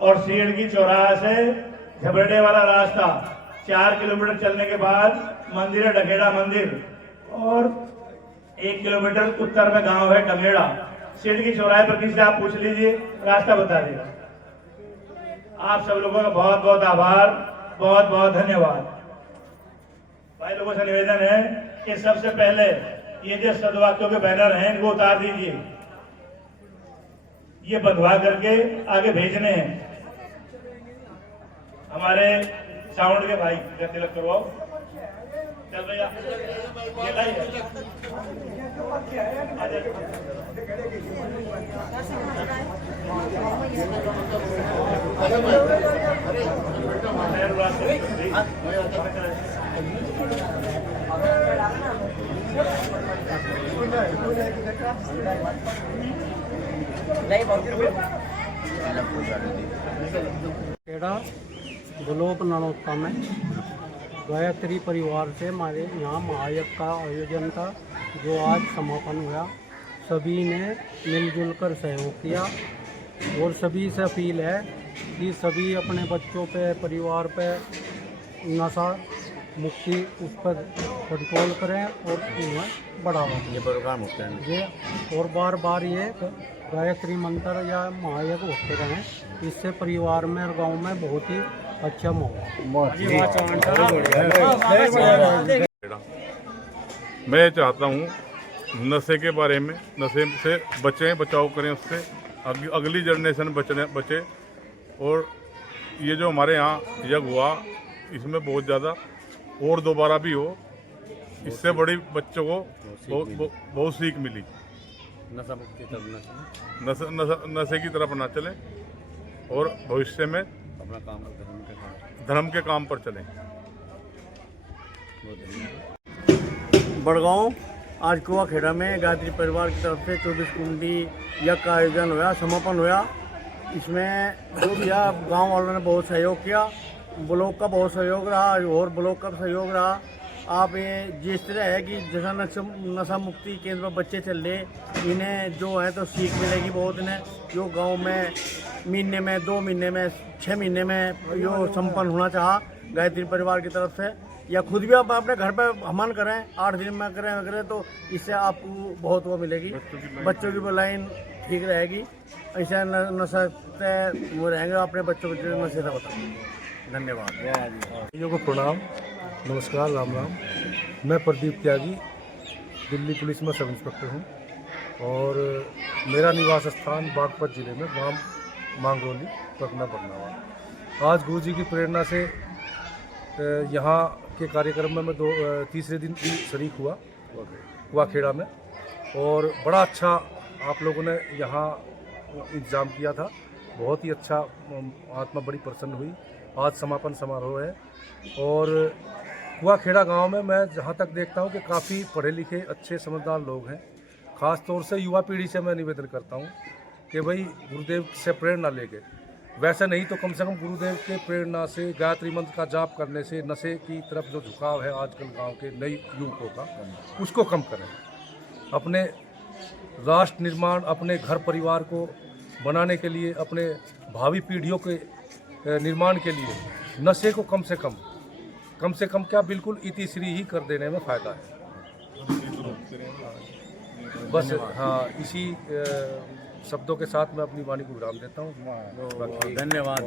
और सीढ़की चौराहा से झबरडे वाला रास्ता 4 किलोमीटर चलने के बाद मंदिर है डखेड़ा मंदिर और 1 किलोमीटर उत्तर में गांव है डंगेड़ा। सीढ़की चौराहे पर किसी से आप पूछ लीजिए, रास्ता बता देगा। आप सब लोगों का बहुत बहुत आभार, बहुत बहुत धन्यवाद। भाई लोगों से निवेदन है कि सबसे पहले ये जो सदवाक्यों के बैनर हैं इनको उतार दीजिए, ये बंधवा करके आगे भेजने हैं। हमारे साउंड के भाई तिलक करवाओ, चल भैया ये लाइए। खेड़ा ब्लॉक ननौता में गायत्री परिवार से हमारे यहाँ महायज्ञ का आयोजन था, जो आज समापन हुआ। सभी ने मिलजुल कर सहयोग किया और सभी से अपील है कि सभी अपने बच्चों पे, परिवार पे नशा मुक्ति उस पर कंट्रोल करें और उन्हें बढ़ावा दें। ये प्रोग्राम होते हैं ये और बार बार ये गायत्री मंत्र या महायज्ञ होते रहें, इससे परिवार में और गांव में बहुत ही अच्छा माहौल। मैं चाहता हूँ नशे के बारे में, नशे से बचें, बचाव करें, उससे अगली जनरेशन बचे। और ये जो हमारे यहाँ यज्ञ हुआ इसमें बहुत ज़्यादा और दोबारा भी हो, इससे बड़ी बच्चों को बहुत सीख मिली। नशे की तरफ ना चलें और भविष्य में अपना काम धर्म के काम पर चलें। बड़गांव आज कुआखेड़ा में गायत्री परिवार की तरफ से 24 कुंडी यज्ञ का आयोजन हुआ, समापन हुआ। इसमें जो भी गांव वालों ने बहुत सहयोग किया, ब्लॉक का बहुत सहयोग रहा और ब्लॉक का सहयोग रहा। आप ये जिस तरह है कि जैसा नशा मुक्ति केंद्र में बच्चे चल रहे, इन्हें जो है तो सीख मिलेगी बहुत। इन्हें जो गांव में महीने में 2 महीने में 6 महीने में जो संपन्न होना चाहा गायत्री परिवार की तरफ से, या खुद भी आप अपने घर पे हवन करें 8 दिन में करें वगैरह, तो इससे आपको बहुत वो मिलेगी। बच्चों की लाइन ठीक रहेगी, ऐसा नशा से वो रहेंगे, अपने बच्चों को नशे से बताओ। धन्यवाद। को प्रणाम, नमस्कार, राम राम। मैं प्रदीप त्यागी, दिल्ली पुलिस में सब इंस्पेक्टर हूँ और मेरा निवास स्थान बागपत जिले में गांव मांगरोली पटना बरनावा। आज गुरु जी की प्रेरणा से यहाँ के कार्यक्रम में मैं तीसरे दिन भी शरीक हुआ कुआखेड़ा में, और बड़ा अच्छा आप लोगों ने यहाँ इंतजाम किया था। बहुत ही अच्छा, आत्मा बड़ी प्रसन्न हुई। आज समापन समारोह है और कुआखेड़ा गांव में मैं जहाँ तक देखता हूँ कि काफ़ी पढ़े लिखे अच्छे समझदार लोग हैं। ख़ास तौर से युवा पीढ़ी से मैं निवेदन करता हूँ कि भाई गुरुदेव से प्रेरणा लेके, वैसे नहीं तो कम से कम गुरुदेव के प्रेरणा से गायत्री मंत्र का जाप करने से नशे की तरफ जो झुकाव है आजकल गांव के नए युवकों का, उसको कम करें। अपने राष्ट्र निर्माण, अपने घर परिवार को बनाने के लिए, अपने भावी पीढ़ियों के निर्माण के लिए नशे को कम से कम क्या बिल्कुल इतिश्री ही कर देने में फ़ायदा है। बस हाँ, इसी शब्दों के साथ मैं अपनी वाणी को विराम देता हूँ। धन्यवाद।